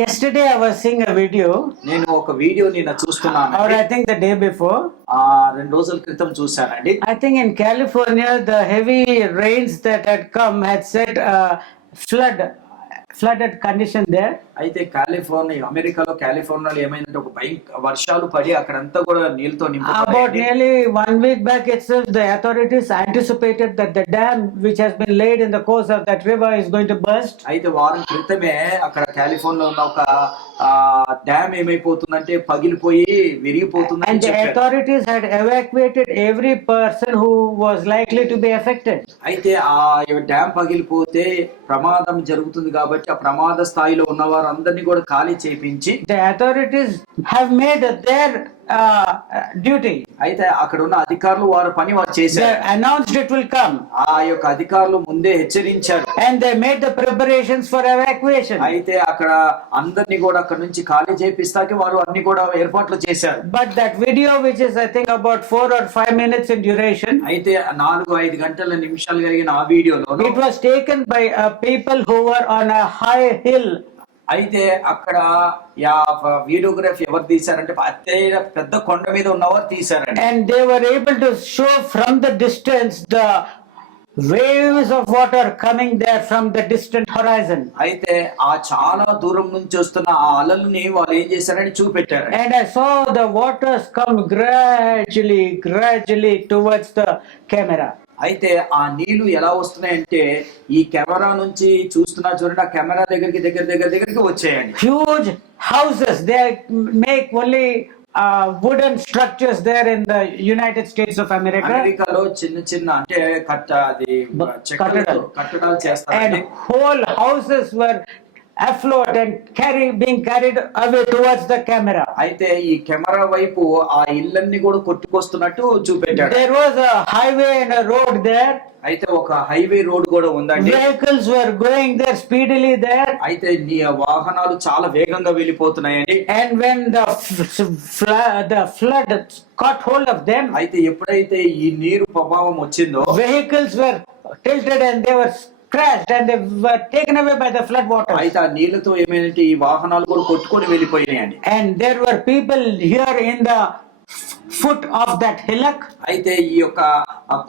Yesterday I was seeing a video. నేను ఒక వీడియో నిన్న చూస్తున్నాను. Or I think the day before. 2 రోజుల క్రితం చూశానండి. I think in California the heavy rains that had come had set flooded condition there. అయితే అమెరికాలో కాలిఫోర్నియాలో ఏమైందంటే ఒక వర్షాలు పడి అక్కడంతా కూడా నీళ్ళతో నిండిపోయాయి. About nearly 1 week back itself, the authorities anticipated that the dam which has been laid in the course of that river is going to burst. అయితే వారం క్రితమే అక్కడ కాలిఫోర్నియాలో ఉన్న ఒక డ్యామ్ ఏమైపోతుందంటే పగిలిపోయి విరిగిపోతుంది. And the authorities had evacuated every person who was likely to be affected. అయితే ఆ డ్యామ్ పగిలిపోతే ప్రమాదం జరుగుతుంది కాబట్టి ఆ ప్రమాద స్థాయిలో ఉన్న వారందరినీ కూడా ఖాళీ చేయించి the authorities have made their duty. అయితే అక్కడ ఉన్న అధికారులు వారి పని వారు చేశారు. They announced it will come. ఆ యొక్క అధికారులు ముందే హెచ్చరించారు. And they made the preparations for evacuation. అయితే అక్కడ అందరినీ కూడా అక్కడ నుంచి ఖాళీ చేపిస్తాకి వారు అన్ని కూడా ఏర్పాట్లు చేశారు. But that video, which is I think about 4 or 5 minutes in duration, అయితే 4-5 గంటల నిమిషాలు కలిగిన ఆ వీడియోలో it was taken by people who were on a high hill. అయితే అక్కడ వీడియోగ్రఫీ ఎవరు తీశారంటే పెద్ద కొండ మీద ఉన్నవారు తీశారండి. And they were able to show from the distance the waves of water coming there from the distant horizon. అయితే ఆ చాలా దూరం నుంచి వస్తున్న ఆ అలలని వాళ్ళు ఏం చేశారని చూపెట్టారు. And I saw the waters come gradually towards the camera. అయితే ఆ నీళ్లు ఎలా వస్తున్నాయంటే ఈ కెమెరా నుంచి చూస్తున్నా చూడండి, ఆ కెమెరా దగ్గరికి వచ్చాయండి. Huge houses, they make only wooden structures there in the United States of America. అమెరికాలో చిన్న అంటే కట్టడాలు చేస్తారు. And whole houses were afloat and being carried away towards the camera. అయితే ఈ కెమెరా వైపు ఆ ఇళ్ళన్ని కూడా కొట్టుకొస్తున్నట్టు చూపెట్టాడు. There was a highway and a road there. అయితే ఒక హైవే రోడ్ కూడా ఉందండి. Vehicles were going there speedily there. అయితే వాహనాలు చాలా వేగంగా వెళ్ళిపోతున్నాయండి. And when the flood caught hold of them, అయితే ఎప్పుడైతే ఈ నీరు ప్రభావం వచ్చిందో vehicles were tilted and they were crashed and they were taken away by the flood water. అయితే ఆ నీళ్లతో ఏమైందంటే ఈ వాహనాలు కూడా కొట్టుకొని వెళ్ళిపోయినాయండి. And there were people here in the foot of that hillock. అయితే ఈ యొక్క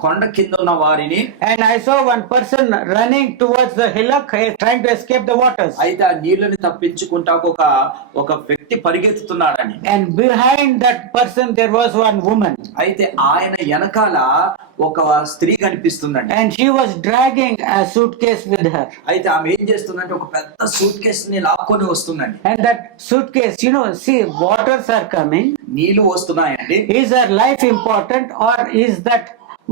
కొండ కింద ఉన్న వారిని, and I saw one person running towards the hillock trying to escape the waters. అయితే ఆ నీళ్ళని తప్పించుకుంటా ఒక వ్యక్తి పరిగెత్తుతున్నాడని. And behind that person there was one woman. అయితే ఆయన వెనకాల ఒక స్త్రీ కనిపిస్తుందండి. And she was dragging a suitcase with her. అయితే ఆమె ఏం చేస్తుందంటే ఒక పెద్ద సూట్ కేసు ని లాక్కొని వస్తుందండి. And that suitcase, see, waters are coming. నీళ్లు వస్తున్నాయండి. Is her life important or is that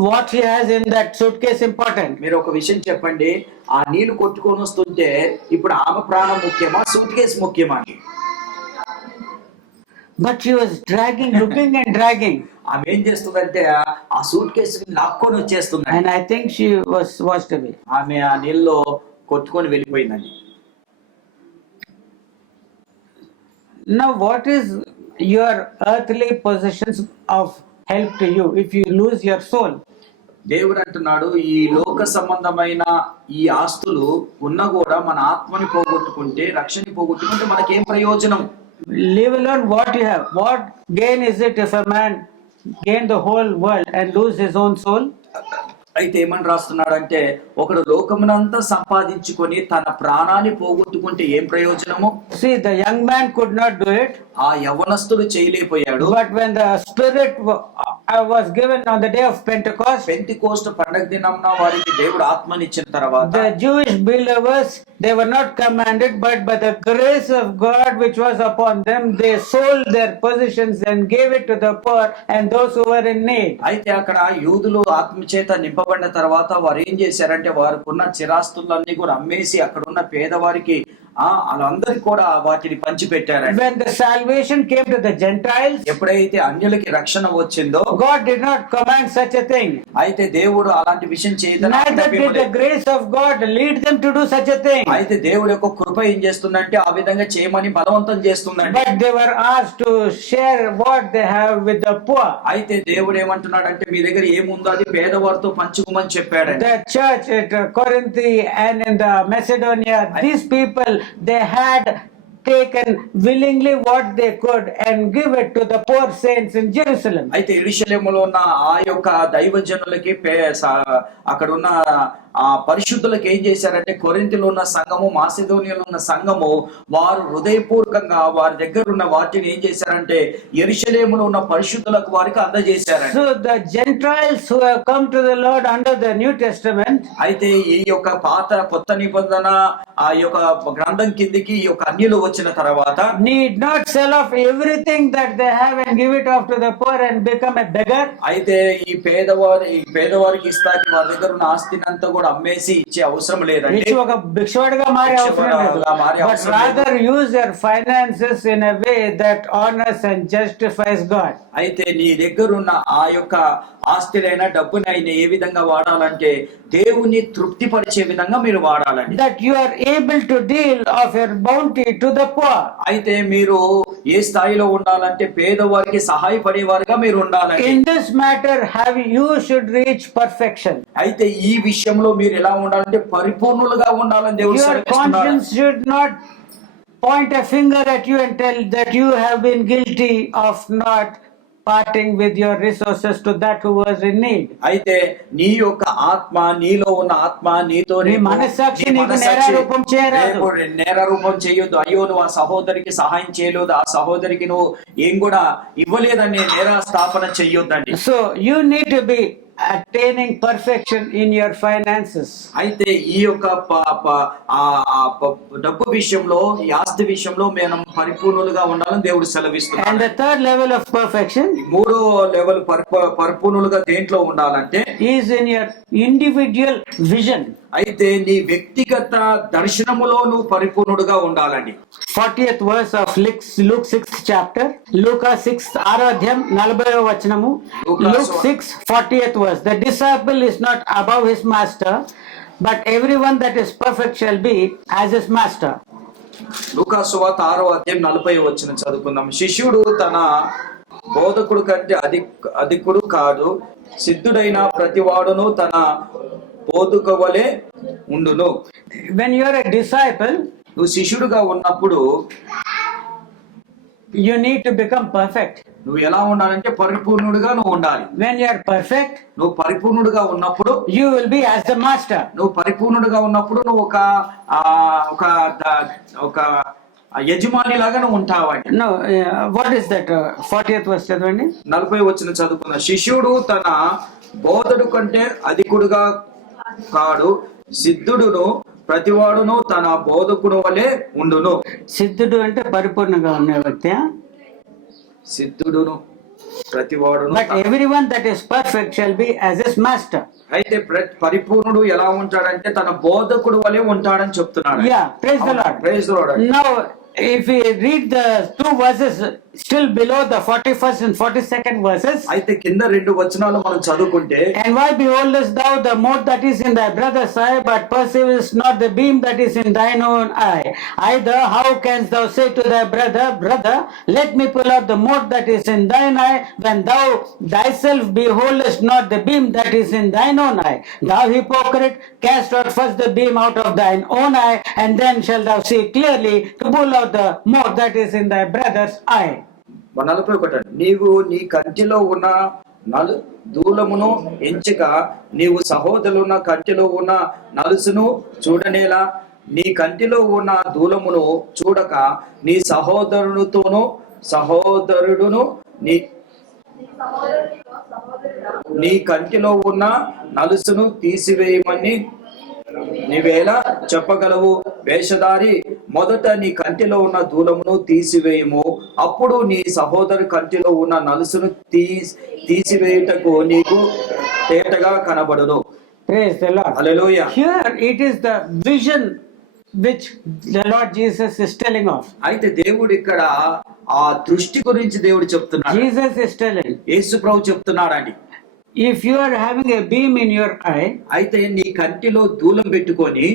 what she has in that suitcase important? మీరు ఒక విషయం చెప్పండి, ఆ నీళ్లు కొట్టుకొని వస్తుంటే ఇప్పుడు ఆమె ప్రాణం ముఖ్యమా, సూట్ కేసు ముఖ్యమా? But she was dragging, looking and dragging. ఆమె ఏం చేస్తుందంటే ఆ సూట్ కేసు లాక్కొని వచ్చేస్తుంది. And I think she was washed away. ఆమె ఆ నీళ్ళలో కొట్టుకొని వెళ్ళిపోయిందండి. Now, what is your earthly possessions of help to you if you lose your soul? దేవుడు అంటున్నాడు, ఈ లోక సంబంధమైన ఈ ఆస్తులు ఉన్నా కూడా మన ఆత్మని పోగొట్టుకుంటే, రక్షణని పోగొట్టుకుంటే మనకేం ప్రయోజనం? Leave alone what you have. What gain is it if a man gain the whole world and lose his own soul? అయితే ఏమని రాస్తున్నాడంటే, ఒకడు లోకమునంతా సంపాదించుకొని తన ప్రాణాన్ని పోగొట్టుకుంటే ఏం ప్రయోజనము? See, the young man could not do it. ఆ యవ్వనస్తుడు చేయలేకపోయాడు. But when the Spirit was given on the day of Pentecost, Pentecost పండగ దినమున వారికి దేవుడు ఆత్మనిచ్చిన తర్వాత the Jewish believers, they were not commanded, but by the grace of God which was upon them, they sold their possessions and gave it to the poor and those who were in need. అయితే అక్కడ యూదులు ఆత్మచేత నింపబడిన తర్వాత వారు ఏం చేశారంటే, వారికి ఉన్న చిరాస్తులన్నీ కూడా అమ్మేసి అక్కడ ఉన్న పేదవారికి వాళ్ళందరికీ కూడా వాటిని పంచిపెట్టారు. When the salvation came to the Gentiles, ఎప్పుడైతే అన్యులకి రక్షణ వచ్చిందో, God did not command such a thing. అయితే దేవుడు అలాంటి విషయం చేయదని, Neither did the grace of God lead them to do such a thing. అయితే దేవుడు యొక్క కృప ఏం చేస్తుందంటే ఆ విధంగా చేయమని బలవంతం చేస్తుందండి. But they were asked to share what they have with the poor. అయితే దేవుడు ఏమంటున్నాడంటే, మీ దగ్గర ఏముందో అది పేదవారితో పంచుకోమని చెప్పాడండి. The church at Corinth and in the Macedonia, these people, they had taken willingly what they could and give it to the poor saints in Jerusalem. అయితే యెరూషలేములో ఉన్న ఆ యొక్క దైవజనులకి అక్కడ ఉన్న ఆ పరిశుద్ధులకు ఏం చేశారంటే, కొరింథీలో ఉన్న సంఘము, మాసిదోనియాలో ఉన్న సంఘము, వారు హృదయపూర్వకంగా వారి దగ్గర ఉన్న వాటిని ఏం చేశారంటే యెరూషలేములో ఉన్న పరిశుద్ధులకు వారికి అందజేశారండి. So the Gentiles who have come to the Lord under the New Testament, అయితే ఈ యొక్క కొత్త నిబంధన ఆ యొక్క గ్రంథం కిందికి ఈ యొక్క అన్యులు వచ్చిన తర్వాత need not sell off everything that they have and give it off to the poor and become a beggar. అయితే ఈ పేదవారికి ఇస్తాకి వారి దగ్గర ఉన్న ఆస్తిని అంతా కూడా అమ్మేసి ఇచ్చే అవసరం లేదండి. ఒక భిక్షుడిగా మారే అవసరం లేదు. But rather use their finances in a way that honors and justifies God. అయితే నీ దగ్గర ఉన్న ఆ యొక్క ఆస్తినైనా డబ్బునైనా ఏ విధంగా వాడాలంటే దేవుని తృప్తిపరిచే విధంగా మీరు వాడాలండి. That you are able to deal of your bounty to the poor. అయితే మీరు ఏ స్థాయిలో ఉండాలంటే పేదవారికి సహాయపడేవారుగా మీరు ఉండాలండి. In this matter you should reach perfection. అయితే ఈ విషయంలో మీరు ఎలా ఉండాలంటే పరిపూర్ణులుగా ఉండాలని దేవుడు Your సెలవిస్తున్నాడు. conscience should not point a finger at you and tell that you have been guilty of not parting with your resources to that who was in need. అయితే నీ యొక్క ఆత్మ, నీలో ఉన్న ఆత్మ నీతో నీ మనస్సాక్షి నీకు నేరారూపం చేయరాదు. నేరారూపం చేయొద్దు. అయ్యో నువ్వు ఆ సహోదరికి సహాయం చేయలేదు, ఆ సహోదరికి నువ్వు ఏం కూడా ఇవ్వలేదని నేర స్థాపన చెయ్యొద్దండి. So you need to be attaining perfection in your finances. అయితే ఈ యొక్క డబ్బు విషయంలో, ఈ ఆస్తి విషయంలో మనం పరిపూర్ణులుగా ఉండాలని దేవుడు సెలవిస్తున్నాడు. And the third level of perfection, మూడో లెవెల్ పరిపూర్ణులుగా దేంట్లో ఉండాలంటే is in your individual vision. అయితే నీ వ్యక్తిగత దర్శనములో నువ్వు పరిపూర్ణుడుగా ఉండాలండి. 40th verse of Luke 6th chapter, Luka 6th అధ్యాయం 40వ వచనము. Luke 6 40th verse, the disciple is not above his master, but everyone that is perfect shall be as his master. లూకా సువార్త 6వ అధ్యాయం 40వ వచనం చదువుకుందాం. శిష్యుడు తన బోధకుడు కంటే అధికుడు కాదు, సిద్ధుడైన ప్రతివాడును తన బోధకు వలె ఉండును. When you are a disciple, నువ్వు శిష్యుడుగా ఉన్నప్పుడు you need to become perfect. నువ్వు ఎలా ఉండాలంటే పరిపూర్ణుడుగా నువ్వు ఉండాలి. When you are perfect, నువ్వు పరిపూర్ణుడుగా ఉన్నప్పుడు you will be as the master. నువ్వు పరిపూర్ణుడుగా ఉన్నప్పుడు నువ్వు ఒక యజమాని లాగా నువ్వు ఉంటావండి. No, what is that? 40th verse చదవండి. 40వ వచనం చదువుకున్న. శిష్యుడు తన బోధడు కంటే అధికుడుగా కాడు, సిద్ధుడును ప్రతివాడును తన బోధకుడు వలె ఉండును. సిద్ధుడు అంటే పరిపూర్ణంగా ఉన్న వ్యక్తి. సిద్ధుడును ప్రతివాడును. But everyone that is perfect shall be as his master. అయితే పరిపూర్ణుడు ఎలా ఉంటాడంటే తన బోధకుడు వలె ఉంటాడని చెప్తున్నాడు. Yeah, praise the Lord. Praise the Lord. Now if we read the two verses still below the 41st and 42nd verses, అయితే కింద 2 వచనాలు మనం చదువుకుంటే, and why beholdest thou the mote that is in thy brother's eye, but perceivest not the beam that is in thine own eye? Either how canst thou say to thy brother, Brother, let me pull out the mote that is in thine eye, when thou thyself beholdest not the beam that is in thine own eye? Thou hypocrite, cast out first the beam out of thine own eye, and then shalt thou see clearly to pull out the mote that is in thy brother's eye. 41 నీవు నీ కంటిలో ఉన్న దూలమును ఎంచక నీవు సహోదరులున్న కంటిలో ఉన్న నలుసును చూడనేలా, నీ కంటిలో ఉన్న దూలమును చూడక నీ సహోదరుడును నీ కంటిలో ఉన్న నలుసును తీసివేయమని నీవేలా చెప్పగలవు? వేషధారి, మొదట నీ కంటిలో ఉన్న దూలమును తీసివేయము, అప్పుడు నీ సహోదరు కంటిలో ఉన్న నలుసును తీసివేయుటకు నీకు తేటగా కనబడును. Praise the Lord. Hallelujah. Here it is the vision which the Lord Jesus is telling of. అయితే దేవుడు ఇక్కడ ఆ దృష్టి గురించి దేవుడు చెప్తున్నాడు. Jesus is telling, యేసు ప్రభు చెప్తున్నాడండి, if you are having a beam in your eye, అయితే నీ కంటిలో దూలం పెట్టుకొని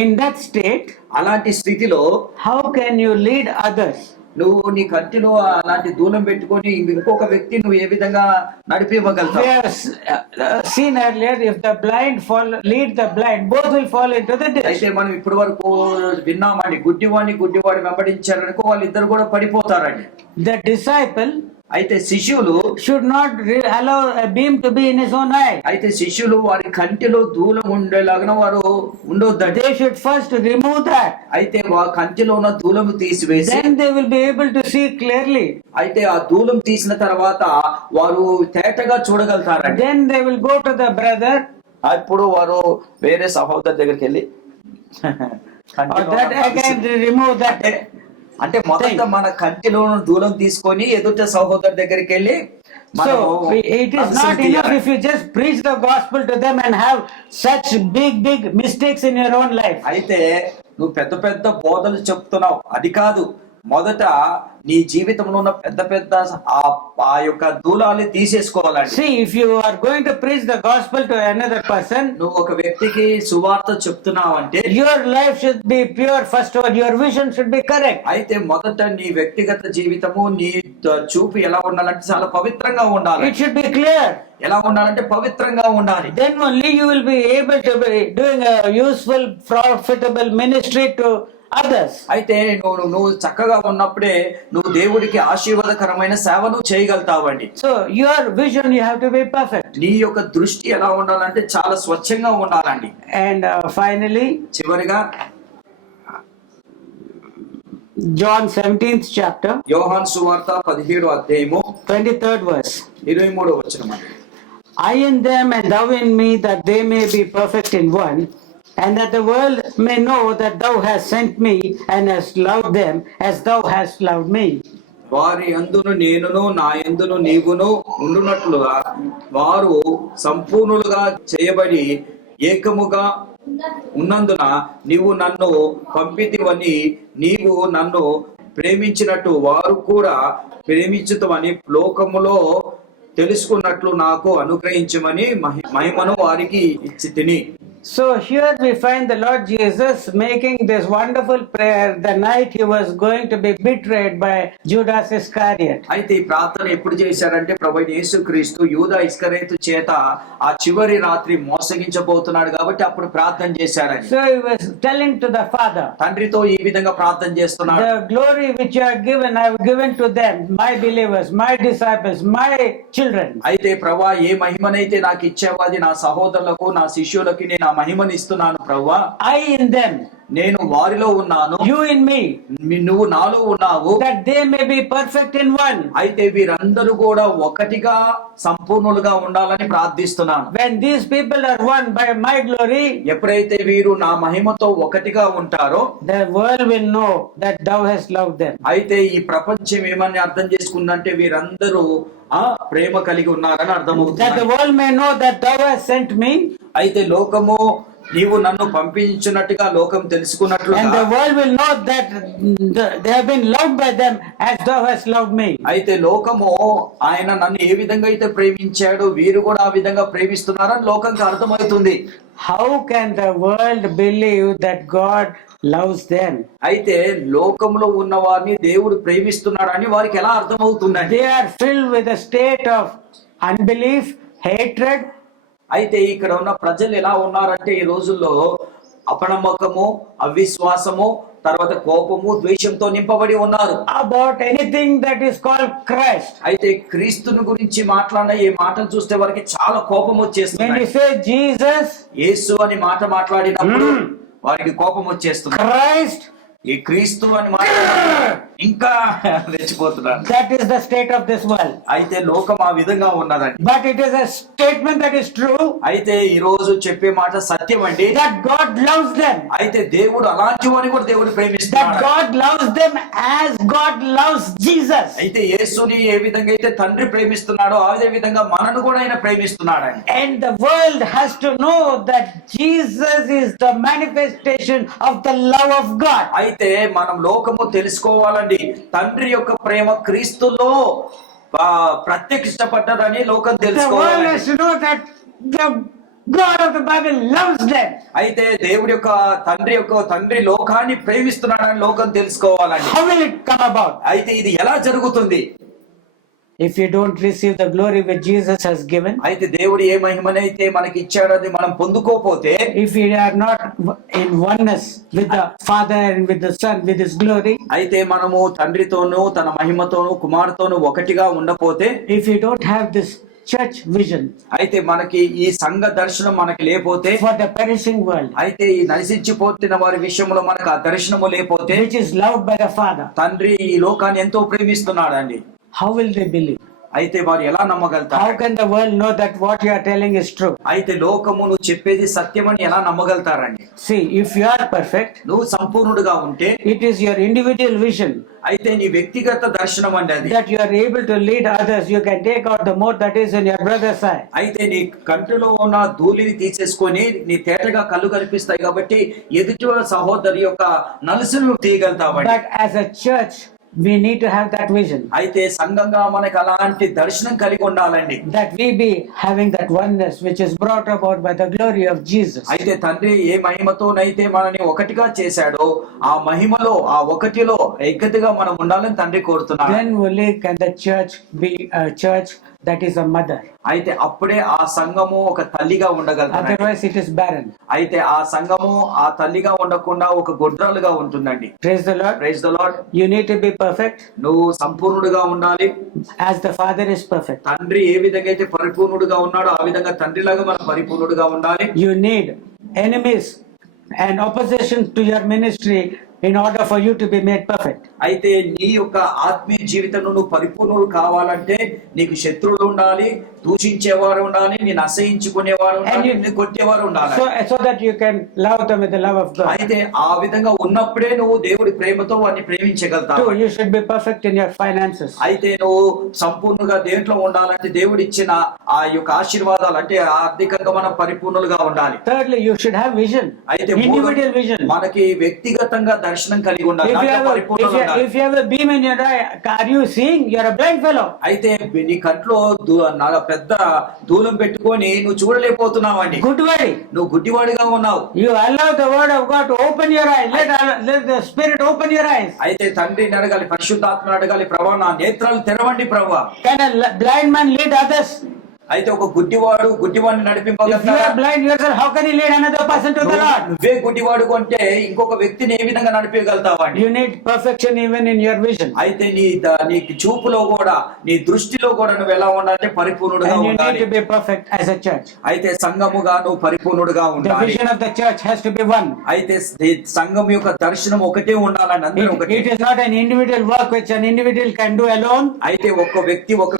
in that state, అలాంటి స్థితిలో how can you lead others? నువ్వు నీ కంటిలో అలాంటి దూలం పెట్టుకొని ఇంకొక వ్యక్తి నువ్వు ఏ విధంగా We నడిపివ్వగలుగుతావు? have seen earlier, if the blind lead the blind, both will fall into the ditch. అయితే మనం ఇప్పటి వరకు విన్నామండి, గుడ్డివాడిని వెంబడించారనుకో వాళ్ళిద్దరు కూడా పడిపోతారండి. The disciple అయితే శిష్యులు should not allow a beam to be in his own eye. అయితే శిష్యులు వారి కంటిలో దూలం ఉండేలాగా వారు ఉండొద్దండి. They should first remove that. అయితే వారి కంటిలో ఉన్న దూలము తీసివేసి, Then they will be able to see clearly. అయితే ఆ దూలం తీసిన తర్వాత వారు తేటగా చూడగలుగుతారండి. Then they will go to the brother. అప్పుడు వారు వేరే సహోదరు దగ్గరికి వెళ్ళి Or that again remove that. అంటే మొదట మన కంటిలో దూలం తీసుకొని ఎదుట సహోదరు దగ్గరికి వెళ్ళి So it is not enough if you just preach the gospel to them and have such big mistakes in your own life. అయితే నువ్వు పెద్ద బోధలు చెప్తున్నావు, అది కాదు. మొదట నీ జీవితంలో ఉన్న పెద్ద ఆ యొక్క దూలాన్ని తీసేసుకోవాలండి. See, if you are going to preach the gospel to another person, నువ్వు ఒక వ్యక్తికి సువార్త చెప్తున్నావు అంటే your life should be pure first of all, your vision should be correct. అయితే మొదట నీ వ్యక్తిగత జీవితము, నీ చూపు ఎలా ఉండాలంటే చాలా పవిత్రంగా ఉండాలి. It should be clear. ఎలా ఉండాలంటే పవిత్రంగా ఉండాలి. Then only you will be able to be doing a useful, profitable ministry to others. అయితే నువ్వు చక్కగా ఉన్నప్పుడే నువ్వు దేవుడికి ఆశీర్వాదకరమైన సేవను చేయగలుగుతావండి. So your vision, you have to be perfect. నీ యొక్క దృష్టి ఎలా ఉండాలంటే చాలా స్వచ్ఛంగా ఉండాలండి. And finally, చివరిగా John 17th chapter, యోహాను సువార్త 17వ అధ్యాయము 23rd verse. 23వ వచనం. I in them and thou in me, that they may be perfect in one, and that the world may know that thou hast sent me and hast loved them as thou hast loved me. వారి యందును నేనును నా యందును నీవును ఉండునట్లుగా వారు సంపూర్ణులుగా చేయబడి ఏకముగా ఉన్నందున నీవు నన్ను పంపితివని నీవు నన్ను ప్రేమించినట్టు వారు కూడా ప్రేమించుతామని లోకములో తెలుసుకున్నట్లు నాకు అనుగ్రహించమని మహిమను వారికి ఇచ్చి తిని. So here we find the Lord Jesus making this wonderful prayer the night he was going to be betrayed by Judas Iscariot. అయితే ఈ ప్రార్థన ఎప్పుడు చేశారంటే ప్రభువైన యేసుక్రీస్తు యూదా ఇస్కరియోతు చేత ఆ చివరి రాత్రి మోసగించబోతున్నాడు కాబట్టి అప్పుడు ప్రార్థన చేశారని. So he was telling to the Father, తండ్రితో ఈ విధంగా ప్రార్థన చేస్తున్నాడు. the glory which you have given, I have given to them, my believers, my disciples, my children. అయితే ప్రభువా, ఏ మహిమనైతే నాకు ఇచ్చావో అది నా సహోదరులకు నా శిష్యులకి నేను ఆ మహిమని ఇస్తున్నాను ప్రభువా. I in them, నేను వారిలో ఉన్నాను, you in me, నువ్వు నాలో ఉన్నావు, that they may be perfect in one. అయితే వీరందరూ కూడా ఒకటిగా సంపూర్ణులుగా ఉండాలని ప్రార్థిస్తున్నాను. When these people are one by my glory, ఎప్పుడైతే వీరు నా మహిమతో ఒకటిగా ఉంటారో the world will know that thou hast loved them. అయితే ఈ ప్రపంచం ఏమని అర్థం చేసుకుందంటే వీరందరూ ప్రేమ కలిగి ఉన్నారని That the అర్థమవుతుంది. world may know that thou hast sent me అయితే లోకము నీవు నన్ను పంపించినట్టుగా లోకం తెలుసుకున్నట్లుగా And the world will know that they have been loved by them as thou hast loved me. అయితే లోకము ఆయన నన్ను ఏ విధంగా అయితే ప్రేమించాడు వీరు కూడా ఆ విధంగా ప్రేమిస్తున్నారని లోకంకి అర్థమవుతుంది. How can the world believe that God loves them? అయితే లోకంలో ఉన్న వారిని దేవుడు ప్రేమిస్తున్నాడని వారికి ఎలా అర్థమవుతుందండి? They are filled with a state of unbelief, hatred, అయితే ఇక్కడ ఉన్న ప్రజలు ఎలా ఉన్నారంటే ఈ రోజుల్లో అపనమ్మకము, అవిశ్వాసము, తర్వాత కోపము, ద్వేషంతో నింపబడి ఉన్నారు. about anything that is called Christ. అయితే క్రీస్తుని గురించి మాట్లాడిన ఈ మాటలు చూస్తే వారికి చాలా కోపం When వచ్చేస్తుంది. you say Jesus, యేసు అని మాట మాట్లాడినప్పుడు వారికి కోపం వచ్చేస్తుంది. Christ, ఈ క్రీస్తు అని మాట్లాడినప్పుడు ఇంకా రెచ్చిపోతున్నారు. that is the state of this world. అయితే లోకం ఆ విధంగా ఉన్నదండి. But it is a statement that is true, అయితే ఈ రోజు చెప్పే మాట సత్యం అండి. that God loves them. అయితే దేవుడు అలాంటి వారిని కూడా దేవుడు That ప్రేమిస్తున్నాడు. God loves them as God loves Jesus. అయితే యేసుని ఏ విధంగా అయితే తండ్రి ప్రేమిస్తున్నాడో అదే విధంగా మనను కూడా ఆయన ప్రేమిస్తున్నాడు. And the world has to know that Jesus is the manifestation of the love of God. అయితే మనం లోకము తెలుసుకోవాలండి తండ్రి యొక్క ప్రేమ క్రీస్తులో ప్రత్యక్షపడ్డదని లోకం The world తెలుసుకోవాలి. has to know that the God of the Bible loves them. అయితే దేవుడి యొక్క తండ్రి లోకాన్ని ప్రేమిస్తున్నాడని లోకం తెలుసుకోవాలండి. How will it come about? అయితే ఇది ఎలా జరుగుతుంది? If you don't receive the glory which Jesus has given, అయితే దేవుడు ఏ మహిమనైతే మనకి ఇచ్చాడో అది మనం పొందుకోపోతే, if we are not in oneness with the Father and with the Son, with His glory, అయితే మనము తండ్రితోనూ తన మహిమతోనూ కుమారుతోనూ ఒకటిగా ఉండపోతే, if you don't have this church vision అయితే మనకి ఈ సంఘ దర్శనం మనకి లేకపోతే, for the perishing world, అయితే ఈ నశించిపోతున్న వారి విషయంలో మనకు ఆ దర్శనము లేకపోతే, which is loved by the Father, తండ్రి ఈ లోకాన్ని ఎంతో ప్రేమిస్తున్నాడండి. how will they believe? అయితే వారు ఎలా How నమ్మగలుగుతారు? can the world know that what you are telling is true? అయితే లోకము నువ్వు చెప్పేది సత్యమని ఎలా నమ్మగలుగుతారండి? See, if you are perfect, నువ్వు సంపూర్ణుడుగా ఉంటే, it is your individual vision అయితే నీ వ్యక్తిగత దర్శనం అండి అది. that you are able to lead others. You can take out the mote that is in your brother's eye. అయితే నీ కంటిలో ఉన్న ధూళిని తీసేసుకొని నీ తేటగా కళ్ళు కనిపిస్తాయి కాబట్టి ఎదుటి సహోదరి యొక్క నలుసును నువ్వు తీయగలుగుతావండి. But as a church, we need to have that vision, అయితే సంఘంగా మనకు అలాంటి దర్శనం కలిగి ఉండాలండి. that we be having that oneness which is brought about by the glory of Jesus. అయితే తండ్రి ఏ మహిమతోనైతే మనని ఒకటిగా చేశాడో ఆ మహిమలో ఆ ఒకటిలో ఏకతిగా మనం ఉండాలని తండ్రి కోరుతున్నాడు. Then only can the church be a church that is a mother. అయితే అప్పుడే ఆ సంఘము ఒక తల్లిగా ఉండగలుగుతుంది. Otherwise it is barren. అయితే ఆ సంఘము ఆ తల్లిగా ఉండకుండా ఒక గొడ్రాలుగా ఉంటుందండి. Praise the Lord. Praise the Lord. You need to be perfect నువ్వు సంపూర్ణుడుగా ఉండాలి. as the Father is perfect. తండ్రి ఏ విధంగా అయితే పరిపూర్ణుడుగా ఉన్నాడో ఆ విధంగా తండ్రిలాగా మనం పరిపూర్ణుడుగా ఉండాలి. You need enemies and opposition to your ministry in order for you to be made perfect. అయితే నీ యొక్క ఆత్మీయ జీవితంలో నువ్వు పరిపూర్ణుడు కావాలంటే నీకు శత్రువులు ఉండాలి, దూషించేవారు ఉండాలి, నేను అసహించుకునేవారు ఉండాలి, నిన్ను కొట్టేవారు ఉండాలి. So that you can love them with the love of God. అయితే ఆ విధంగా ఉన్నప్పుడే నువ్వు దేవుడి ప్రేమతో వారిని ప్రేమించగలుగుతావు. Two, you should be perfect in your finances. అయితే నువ్వు సంపూర్ణంగా దేంట్లో ఉండాలంటే దేవుడు ఇచ్చిన ఆ యొక్క ఆశీర్వాదాలు అంటే ఆర్థికంగా మనం పరిపూర్ణులుగా ఉండాలి. Thirdly, you should have vision, అయితే individual vision. మనకి వ్యక్తిగతంగా దర్శనం కలిగి ఉండాలి. If you have a beam in your eye, are you seeing? You are a blind fellow. అయితే నీ కంట్లో పెద్ద దూలం పెట్టుకొని నువ్వు చూడలేకపోతున్నావు అండి. Good worry. నువ్వు గుడ్డివాడిగా ఉన్నావు. You allow the word of God to open your eyes. Let the Spirit open your eyes. అయితే తండ్రిని అడగాలి, పరిశుద్ధాత్మని అడగాలి, ప్రభా నా నేత్రాలు తెరవండి ప్రభా. Can a blind man lead others? అయితే ఒక గుడ్డివాడిని If you నడిపింపగలుగుతారా? are blind yourself, how can you lead another person to the Lord? నువ్వే గుడ్డివాడు అంటే ఇంకొక వ్యక్తిని ఏ విధంగా నడిపించగలుగుతావండి? You need perfection even in your vision. అయితే నీ చూపులో కూడా నీ దృష్టిలో కూడా నువ్వు ఎలా ఉండాలంటే పరిపూర్ణుడుగా And you need ఉండాలి. to be perfect as a church. అయితే సంఘముగా నువ్వు పరిపూర్ణుడుగా The ఉండాలి. vision of the church has to be one. అయితే సంఘం యొక్క దర్శనం ఒకటే ఉండాలని అందరూ ఒకటే. It is not an individual work which an individual can do alone. అయితే ఒక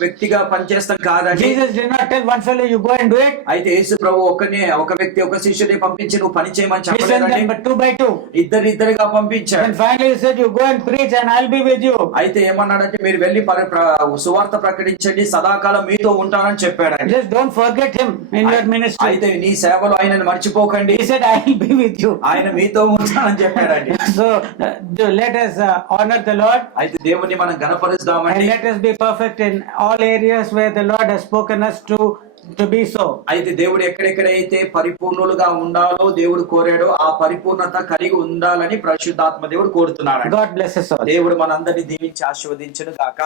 వ్యక్తిగా పనిచేస్తాం కాదండి. Jesus did not not tell one fellow, you go and do it. అయితే యేసు ప్రభు ఒక వ్యక్తి ఒక శిష్యుని పంపించి నువ్వు పని చేయమని He sent చెప్పలేదండి. them but 2 by 2. ఇద్దరిగా పంపించాడు. And finally he said, you go and preach and I'll be with you. అయితే ఏమన్నాడంటే మీరు వెళ్ళి సువార్త ప్రకటించండి, సదాకాలం మీతో ఉంటానని చెప్పాడండి. Just don't forget him in your ministry. అయితే నీ సేవలో ఆయనను మర్చిపోకండి, He said, I will be with you. ఆయన మీతో ఉంటానని చెప్పాడండి. So let us honor the Lord. అయితే దేవుణ్ణి మనం And గణపరుస్తామండి. let us be perfect in all areas where the Lord has spoken us to be so. అయితే దేవుడు ఎక్కడెక్కడైతే పరిపూర్ణులుగా ఉండాలో దేవుడు కోరాడో ఆ పరిపూర్ణత కలిగి ఉండాలని పరిశుద్ధాత్మ దేవుడు కోరుతున్నాడు. God bless us all. దేవుడు మనందరినీ దీవించి ఆశీర్వదించును గాక.